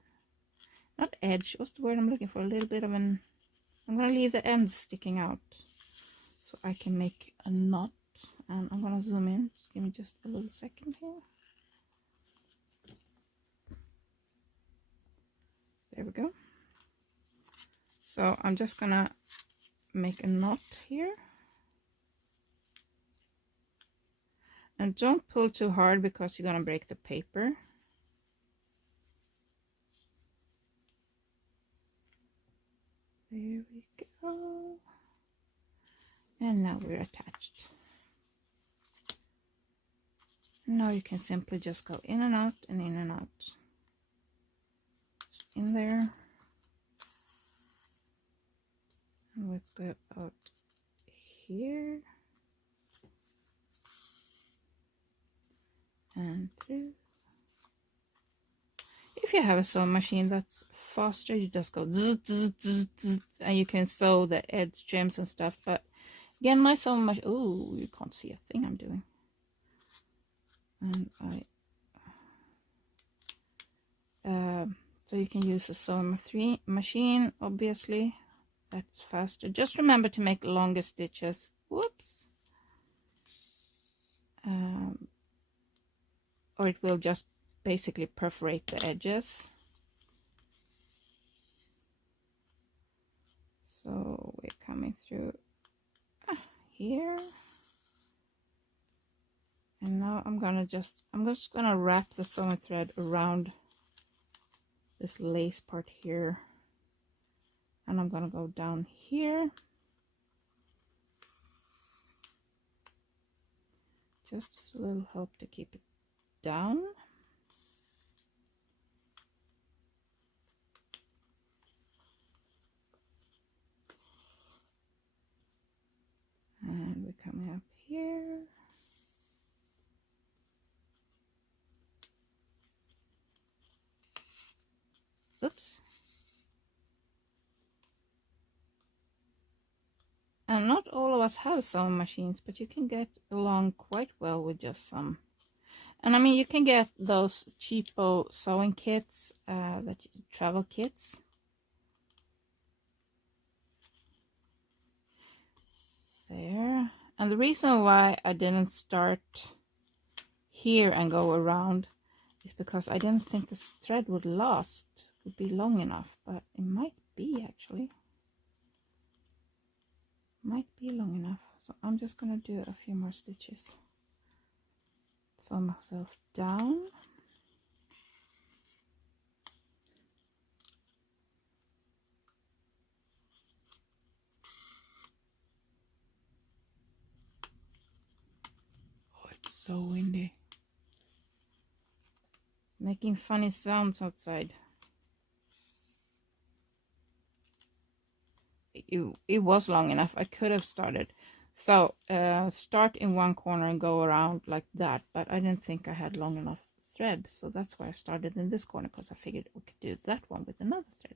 Not edge, what's the word I'm looking for? A little bit of an, I'm gonna leave the ends sticking out so I can make a knot. And I'm gonna zoom in. Give me just a little second here. There we go. So I'm just gonna make a knot here. And don't pull too hard because you're gonna break the paper. There we go. And now we're attached. Now you can simply just go in and out and in and out. Just in there. And let's go out here. And through. If you have a sewing machine that's faster, you just go zzz, zzz, zzz, zzz, and you can sew the edge gems and stuff. But again, my sewing machine, oh, you can't see a thing I'm doing. And so you can use a sewing machine, obviously. That's faster. Just remember to make longer stitches. Whoops. Or it will just basically perforate the edges. So we're coming through here. And now I'm just gonna wrap the sewing thread around this lace part here. And I'm gonna go down here. Just a little help to keep it down. And we're coming up here. Oops. And not all of us have sewing machines, but you can get along quite well with just some. And I mean, you can get those cheapo sewing kits, travel kits. There. And the reason why I didn't start here and go around is because I didn't think this thread would be long enough, but it might be actually. Might be long enough. So I'm just gonna do a few more stitches. Sew myself down. Oh, it's so windy. Making funny sounds outside. It was long enough. I could have started. So start in one corner and go around like that, but I didn't think I had long enough thread, so that's why I started in this corner, because I figured we could do that one with another thread.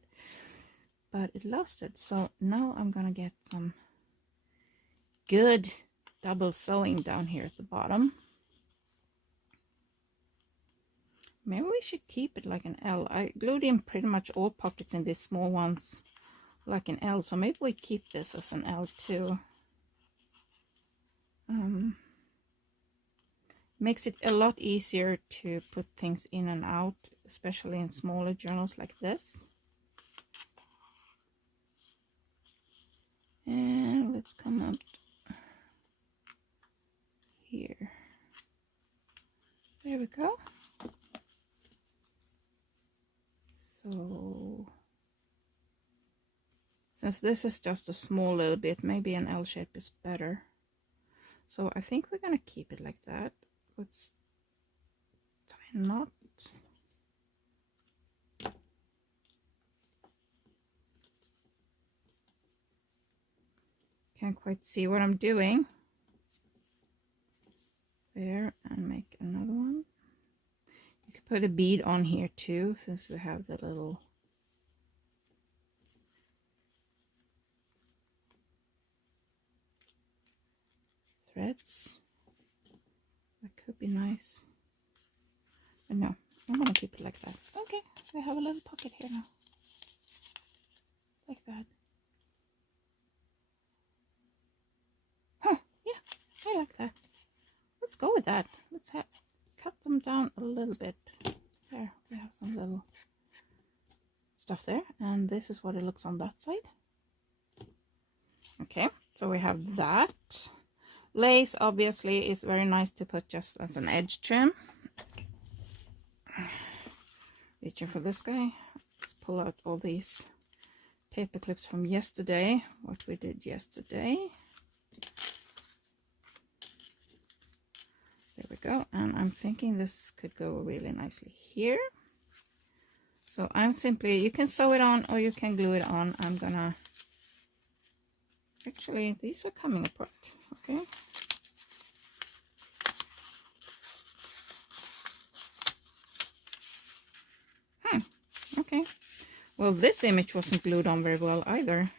But it lasted. So now I'm gonna get some good double sewing down here at the bottom. Maybe we should keep it like an L. I glued in pretty much all pockets in these small ones like an L, so maybe we keep this as an L too. Makes it a lot easier to put things in and out, especially in smaller journals like this. And let's come up here. There we go. So since this is just a small little bit, maybe an L shape is better. So I think we're gonna keep it like that. Let's tie a knot. Can't quite see what I'm doing. There, and make another one. You could put a bead on here too, since we have the little threads. That could be nice. But no, I'm gonna keep it like that. Okay, we have a little pocket here now. Like that. Huh, yeah, I like that. Let's go with that. Let's cut them down a little bit. There, we have some little stuff there, and this is what it looks on that side. Okay, so we have that. Lace obviously is very nice to put just as an edge trim. Reaching for this guy. Let's pull out all these paper clips from yesterday, what we did yesterday. There we go, and I'm thinking this could go really nicely here. So I'm simply, you can sew it on or you can glue it on. I'm gonna, actually these are coming apart, okay. Okay, well this image wasn't glued on very well either.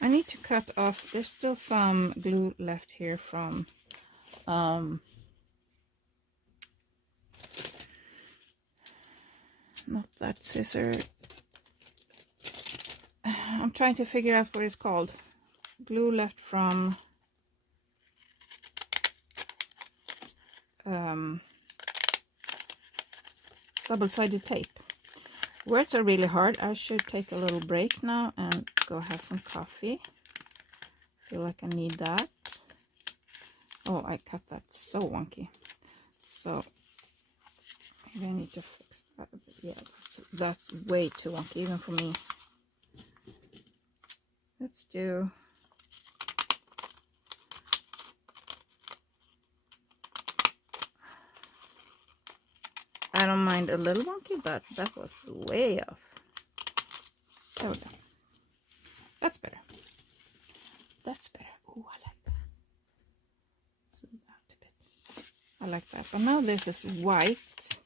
I need to cut off, there's still some glue left here from not that scissor. I'm trying to figure out what it's called. Glue left from double-sided tape. Words are really hard. I should take a little break now and go have some coffee. Feel like I need that. Oh, I cut that so wonky. So maybe I need to fix that a bit. Yeah, that's way too wonky even for me. Let's do I don't mind a little wonky, but that was way off. There we go. That's better. That's better. Oh, I like that. Zoom out a bit. I like that. But now this is white.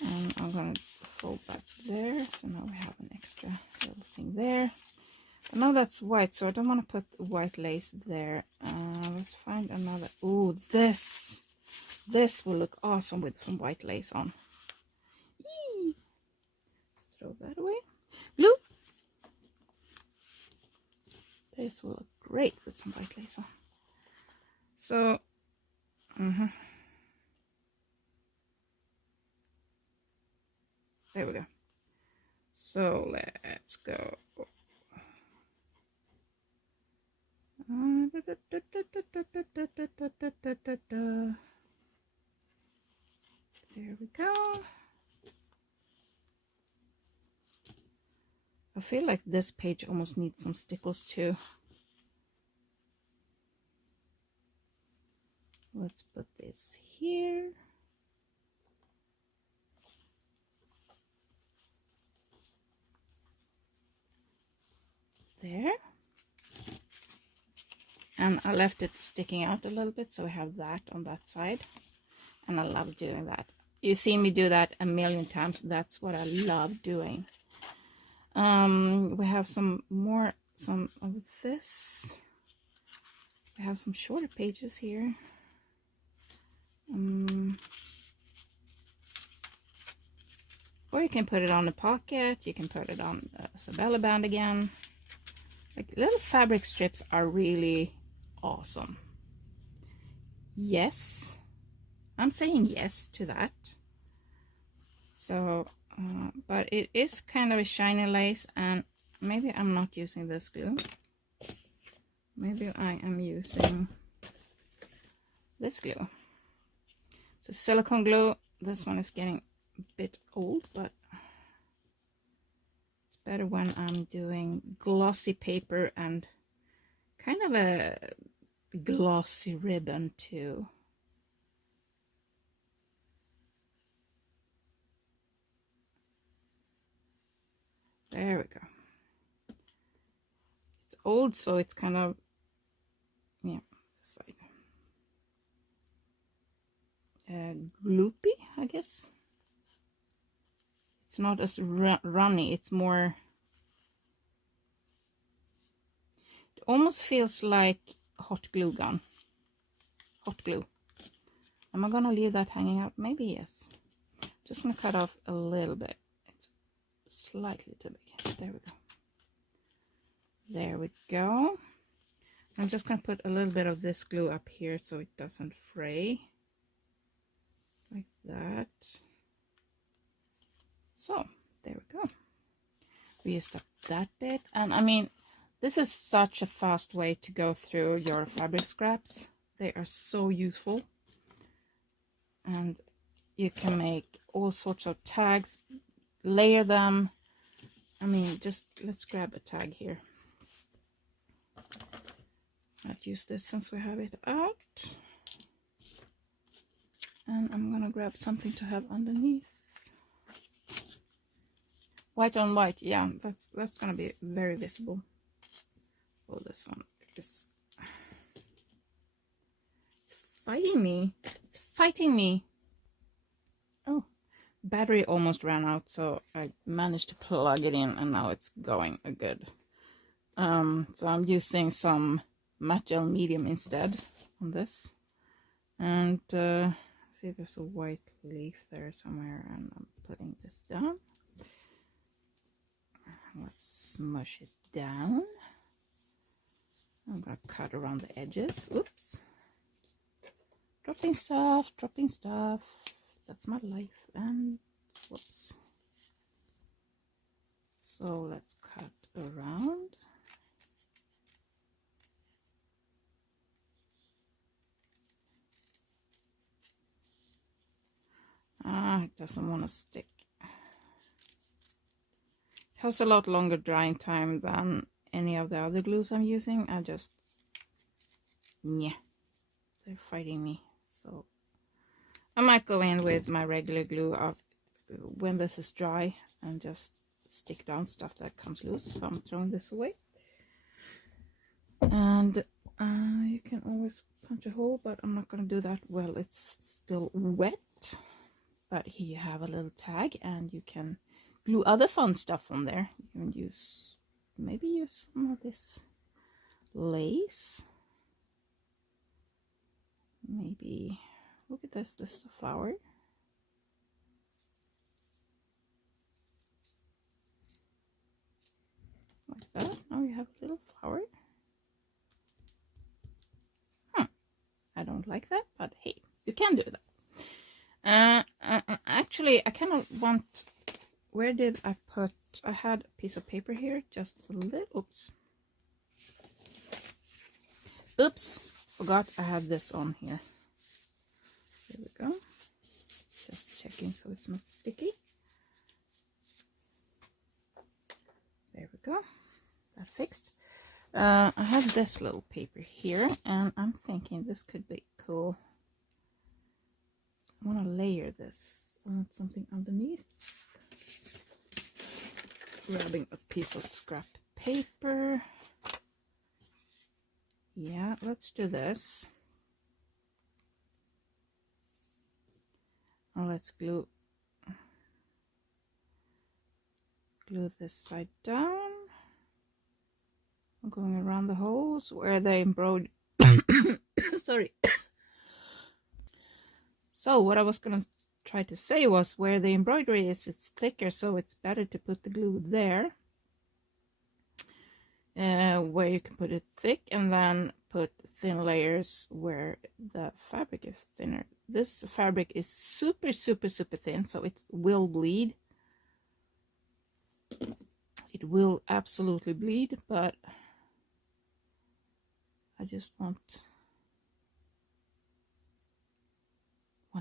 And I'm going to fold that there. So now we have an extra little thing there. But now that's white, so I don't want to put white lace there. Let's find another. Oh, this will look awesome with some white lace on. Yee! Throw that away. Blue. This will look great with some white lace on. So, there we go. So let's go. There we go. I feel like this page almost needs some stickles too. Let's put this here. There. And I left it sticking out a little bit, so I have that on that side. And I love doing that. You've seen me do that a million times. That's what I love doing. We have some of this. We have some shorter pages here. Or you can put it on a pocket. You can put it on a Sabella band again. Like little fabric strips are really awesome. Yes, I'm saying yes to that. So, but it is kind of a shiny lace, and maybe I'm not using this glue. Maybe I am using this glue. It's a silicone glue. This one is getting a bit old, but it's better when I'm doing glossy paper and kind of a glossy ribbon too. There we go. It's old, so it's kind of, yeah, this side. Gloopy, I guess. It's not as runny, it's more, it almost feels like hot glue gun. Hot glue. Am I gonna leave that hanging out? Maybe yes. Just gonna cut off a little bit. It's slightly too big. There we go. There we go. I'm just gonna put a little bit of this glue up here so it doesn't fray. Like that. So there we go. We used up that bit, and I mean, this is such a fast way to go through your fabric scraps. They are so useful, and you can make all sorts of tags, layer them. I mean, just let's grab a tag here. I'll use this since we have it out. And I'm gonna grab something to have underneath. White on white, yeah, that's gonna be very visible. Oh, this one is, it's fighting me. It's fighting me. Oh, battery almost ran out, so I managed to plug it in, and now it's going good. So I'm using some matte gel medium instead on this, and see, there's a white leaf there somewhere, and I'm putting this down. Let's smush it down. I'm gonna cut around the edges. Oops. Dropping stuff, dropping stuff. That's my life. And whoops. So let's cut around. It doesn't want to stick. It has a lot longer drying time than any of the other glues I'm using. I just, yeah, they're fighting me. So I might go in with my regular glue when this is dry and just stick down stuff that comes loose. So I'm throwing this away. And you can always punch a hole, but I'm not going to do that while it's still wet. But here you have a little tag, and you can glue other fun stuff on there. You can use, maybe use some of this lace. Maybe, look at this, this is a flower. Like that. Now you have a little flower. I don't like that, but hey, you can do that. Actually, I kind of want, where did I put, I had a piece of paper here, just a little, oops, forgot I have this on here. There we go. Just checking so it's not sticky. There we go. That fixed. I have this little paper here, and I'm thinking this could be cool. I want to layer this. I want something underneath. Grabbing a piece of scrap paper. Yeah, let's do this. Now let's glue this side down. I'm going around the holes where they embroidered. Sorry. So what I was gonna try to say was, where the embroidery is, it's thicker, so it's better to put the glue there, where you can put it thick, and then put thin layers where the fabric is thinner. This fabric is super thin, so it will bleed. It will absolutely bleed, but I just want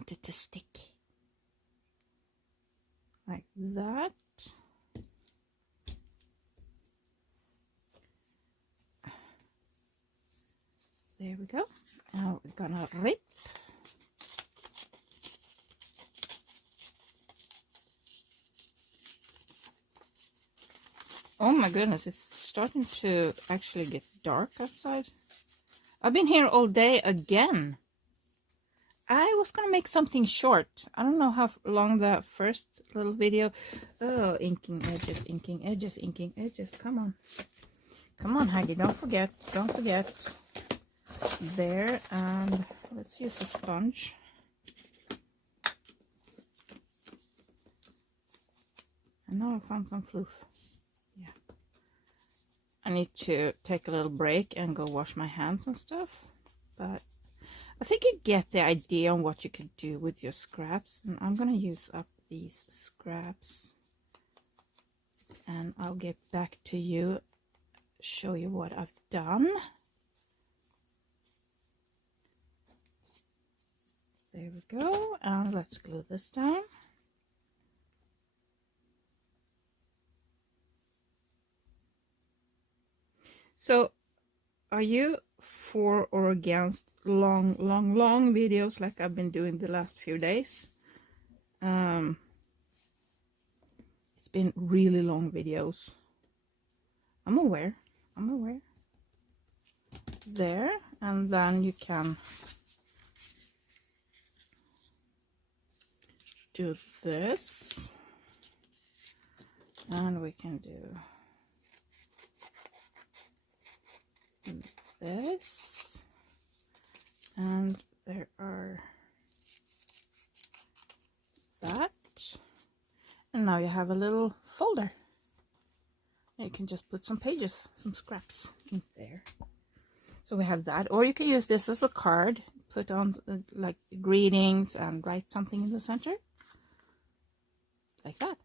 it to stick like that. There we go. Now we're gonna rip. Oh my goodness, it's starting to actually get dark outside. I've been here all day again. I was gonna make something short. I don't know how long the first little video. Oh, inking edges, inking edges, inking edges. Come on. Come on, Heidi, don't forget. Don't forget. There, and let's use a sponge. And now I found some fluff. Yeah. I need to take a little break and go wash my hands and stuff. But I think you get the idea on what you could do with your scraps. And I'm going to use up these scraps. And I'll get back to you, show you what I've done. There we go. And let's glue this down. So, are you for or against long videos like I've been doing the last few days? It's been really long videos. I'm aware. There, and then you can do this, and we can do this, and there are that, and now you have a little folder. You can just put some pages, some scraps in there. So we have that, or you can use this as a card, put on like greetings and write something in the center like that.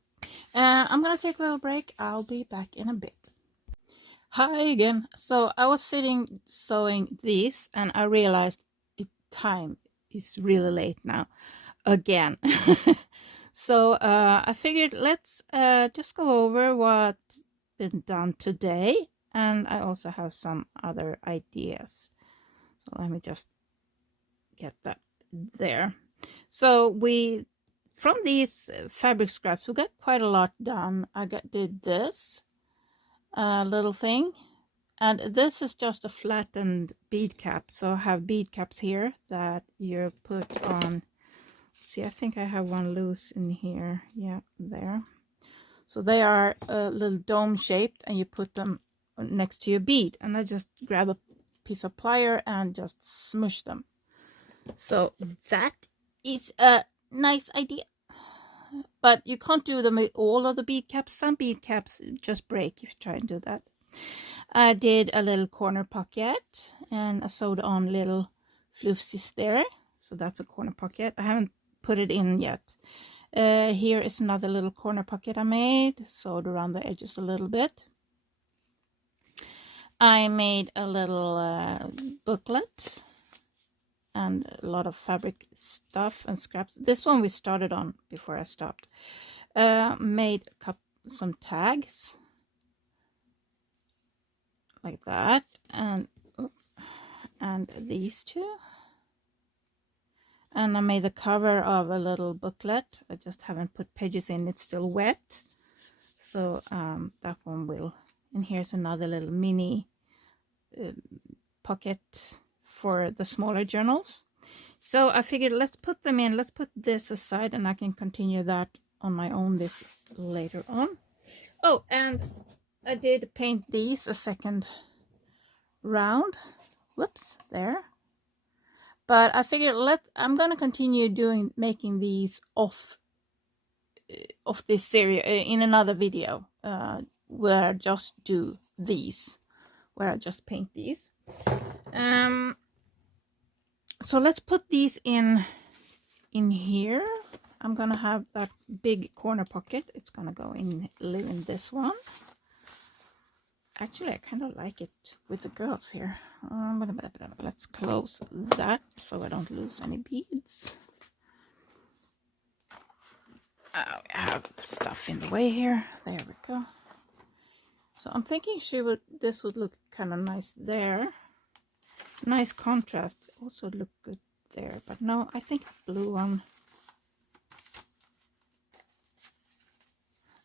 I'm gonna take a little break. I'll be back in a bit. Hi again. So I was sitting sewing these and I realized time is really late now again. So I figured let's just go over what's been done today, and I also have some other ideas. So let me just get that there. So from these fabric scraps we got quite a lot done. Did this little thing, and this is just a flattened bead cap. So I have bead caps here that you put on. See, I think I have one loose in here. Yeah, there. So they are a little dome shaped, and you put them next to your bead, and I just grab a piece of plier and just smush them. So that is a nice idea. But you can't do them with all of the bead caps. Some bead caps just break if you try and do that. I did a little corner pocket, and I sewed on little floofsies there. So that's a corner pocket. I haven't put it in yet. Here is another little corner pocket I made, sewed around the edges a little bit. I made a little booklet and a lot of fabric stuff and scraps. This one we started on before I stopped. Made some tags like that, and oops, and these two. And I made the cover of a little booklet. I just haven't put pages in, it's still wet. So that one will. And here's another little mini pocket for the smaller journals. So I figured let's put them in. Let's put this aside, and I can continue that on my own this later on. Oh, and I did paint these a second round. Whoops, there. But I figured I'm gonna continue making these off this series in another video where I just do these, where I just paint these. So let's put these in here. I'm gonna have that big corner pocket. It's gonna go in, live in this one. Actually, I kind of like it with the girls here. Let's close that so I don't lose any beads. I have stuff in the way here. There we go. So I'm thinking this would look kind of nice there. Nice contrast. Also look good there. But no, I think the blue one.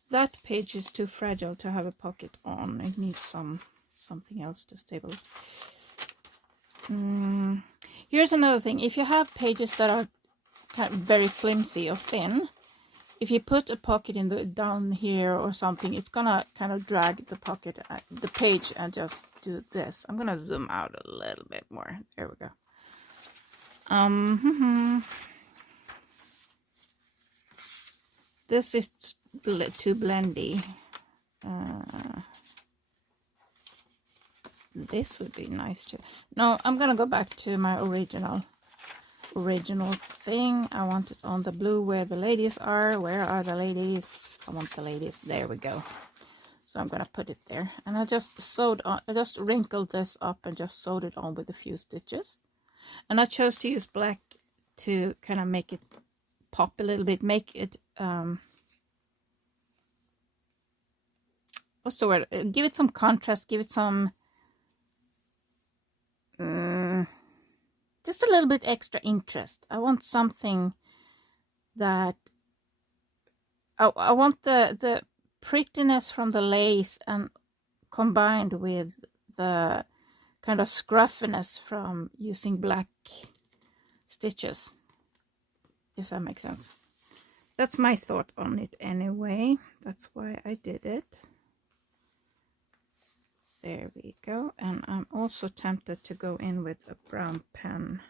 That page is too fragile to have a pocket on. It needs something else to stabilize. Here's another thing. If you have pages that are kind of very flimsy or thin, if you put a pocket in down here or something, it's gonna kind of drag the page, and just do this. I'm gonna zoom out a little bit more. There we go. This is too blendy. This would be nice too. No, I'm gonna go back to my original thing. I want it on the blue where the ladies are. Where are the ladies? I want the ladies. There we go. So I'm gonna put it there, and I just wrinkled this up and just sewed it on with a few stitches. And I chose to use black to kind of make it pop a little bit, make it what's the word? Give it some contrast, give it some just a little bit extra interest. I want something that I want the prettiness from the lace and combined with the kind of scruffiness from using black stitches, if that makes sense. That's my thought on it anyway. That's why I did it. There we go. And I'm also tempted to go in with a brown pen.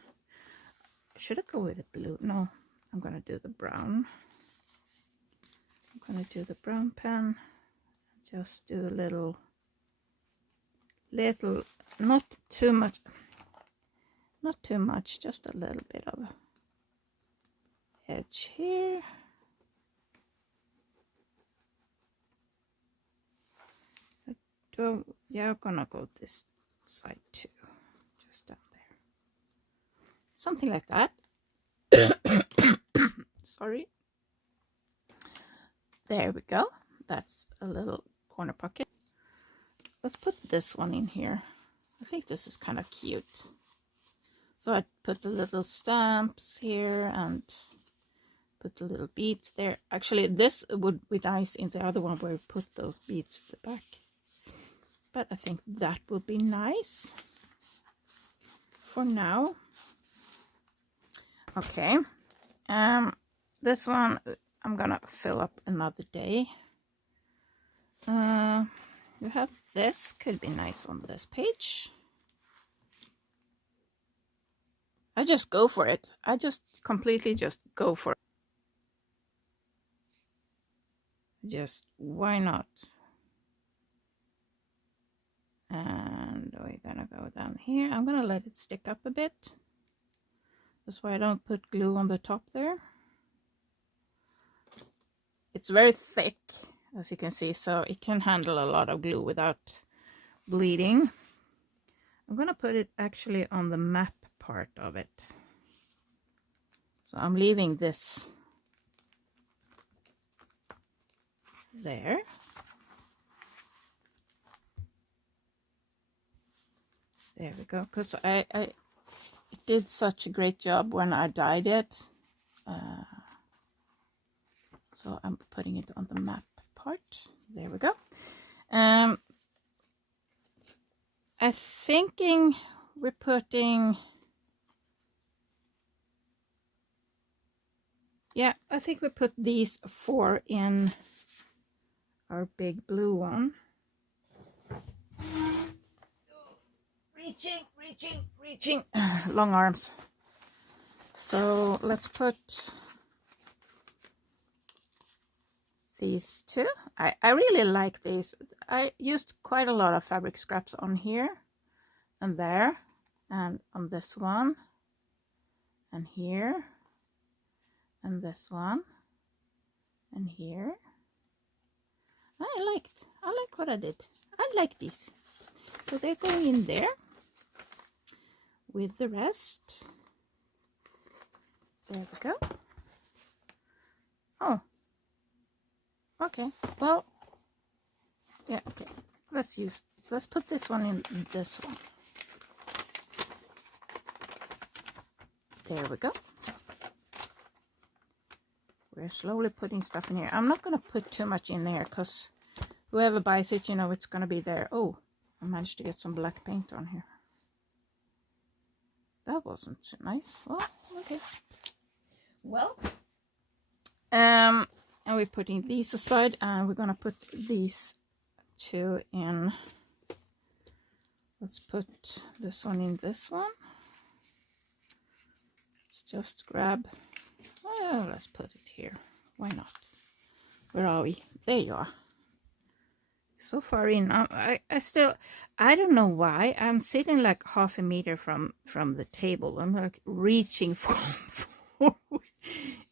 Should I go with the blue? No, I'm gonna do the brown. I'm gonna do the brown pen. Just do a little, not too much, just a little bit of edge here. Yeah, I'm gonna go this side too, just down there, something like that. Sorry. There we go. That's a little corner pocket. Let's put this one in here. I think this is kind of cute. So I put the little stamps here and put the little beads there. Actually, this would be nice in the other one where we put those beads at the back. But I think that would be nice for now. Okay. This one I'm gonna fill up another day. You have this, could be nice on this page. I just go for it. I just completely just go for it. Just why not? And we're gonna go down here. I'm gonna let it stick up a bit. That's why I don't put glue on the top there. It's very thick, as you can see, so it can handle a lot of glue without bleeding. I'm gonna put it actually on the map part of it. So I'm leaving this there. There we go, because I did such a great job when I dyed it. So I'm putting it on the map part. There we go. I'm thinking we're putting... Yeah, I think we put these 4 in our big blue one. Reaching. Long arms. So let's put these 2. I really like these. I used quite a lot of fabric scraps on here and there and on this one and here and this one and here. I like what I did. I like these. So they're going in there with the rest. There we go. Oh, okay. Well, yeah, okay. Let's put this one in this one. There we go. We're slowly putting stuff in here. I'm not going to put too much in there because whoever buys it, you know, it's going to be there. Oh, I managed to get some black paint on here. That wasn't nice. Well, okay. Well, and we're putting these aside, and we're going to put these two in. Let's put this one in this one. Let's just grab, well, let's put it here. Why not? Where are we? There you are. So far in. I don't know why. I'm sitting like half a meter from the table. I'm like reaching forward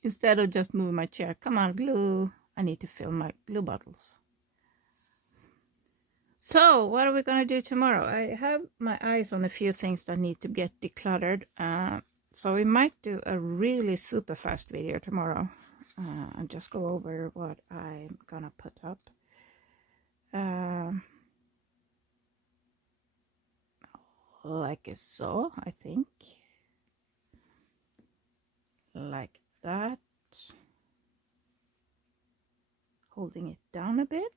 instead of just moving my chair. Come on, glue. I need to fill my glue bottles. So what are we going to do tomorrow? I have my eyes on a few things that need to get decluttered. So we might do a really super fast video tomorrow. And just go over what I'm going to put up. Like so, I think. Like that. Holding it down a bit.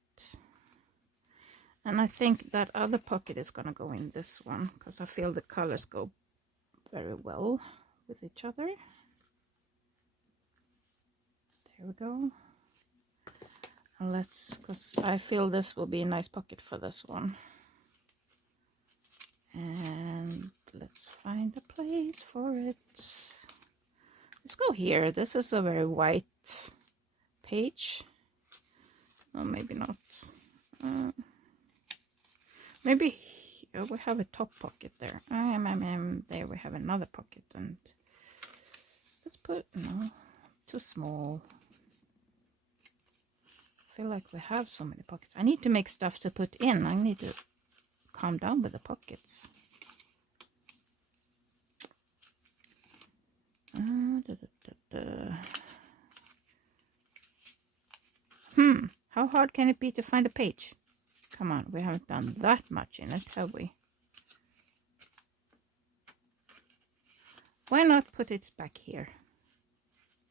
And I think that other pocket is going to go in this one because I feel the colors go very well with each other. There we go. And let's, because I feel this will be a nice pocket for this one. And let's find a place for it. Let's go here. This is a very white page. Oh, maybe not. Maybe we have a top pocket there. There we have another pocket, and let's put, no, too small. I feel like we have so many pockets. I need to make stuff to put in. I need to calm down with the pockets. How hard can it be to find a page? Come on, we haven't done that much in it, have we? Why not put it back here?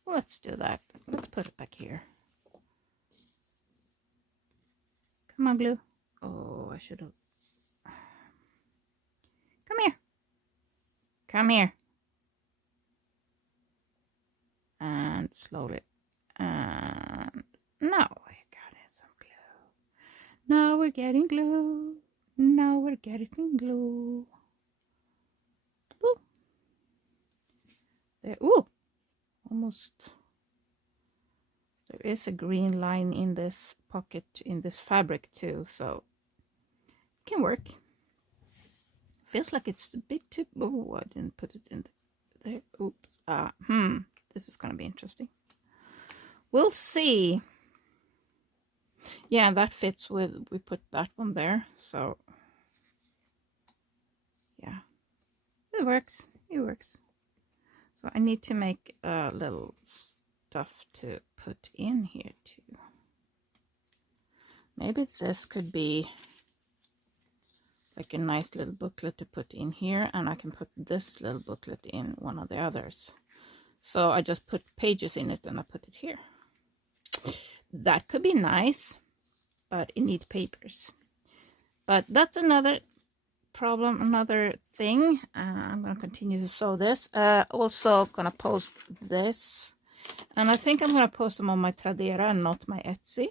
Well, let's do that. Let's put it back here. Come on, glue. Oh, I should have. Come here. Come here. And slowly. And now I got some glue. Now we're getting glue. Now we're getting glue. Ooh. There. Ooh. Almost. There is a green line in this pocket, in this fabric too, so it can work. Feels like it's a bit too. Oh, I didn't put it in there. Oops. This is gonna be interesting. We'll see. Yeah, that fits with. We put that one there, so yeah, it works. It works. So I need to make a little stuff to put in here too. Maybe this could be like a nice little booklet to put in here, and I can put this little booklet in one of the others. So I just put pages in it and I put it here. That could be nice, but it needs papers. But that's another problem, another thing. I'm going to continue to sew this. Also going to post this. And I think I'm going to post them on my Tradera and not my Etsy.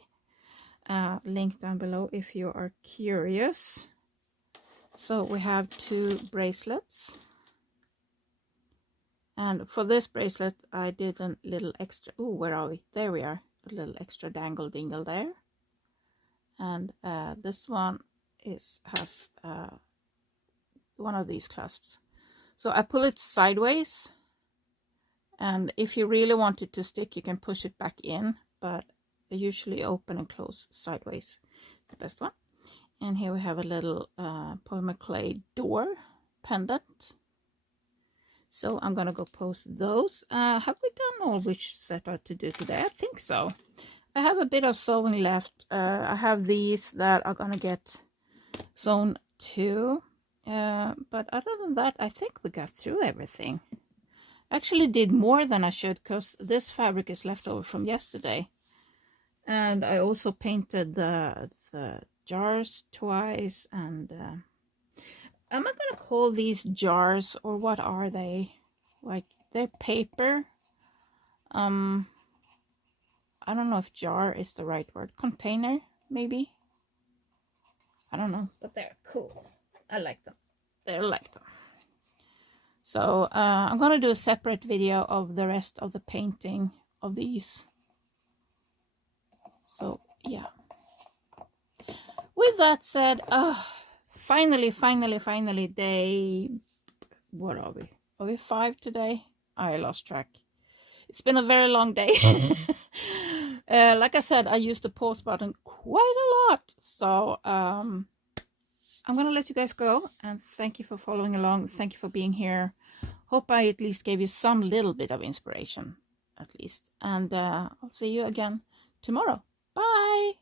Link down below if you are curious. So we have 2 bracelets. And for this bracelet, I did a little extra. Oh, where are we? There we are. A little extra dangle dingle there. And this one has one of these clasps. So I pull it sideways. And if you really want it to stick, you can push it back in. But I usually open and close sideways. It's the best one. And here we have a little polymer clay door pendant. So I'm gonna go post those. Have we done all which set out to do today? I think so. I have a bit of sewing left. I have these that are gonna get sewn too. But other than that, I think we got through everything. Actually did more than I should, because this fabric is left over from yesterday. And I also painted the jars twice. And am I gonna call these jars, or what are they? Like, they're paper. I don't know if jar is the right word. Container, maybe? I don't know, but they're cool. I like them. They're like them. So I'm gonna do a separate video of the rest of the painting of these. So yeah. With that said, finally day, what are we? Are we 5 today? I lost track. It's been a very long day. Like I said, I used the pause button quite a lot. So I'm gonna let you guys go, and thank you for following along. Thank you for being here. Hope I at least gave you some little bit of inspiration, at least. And I'll see you again tomorrow. Bye.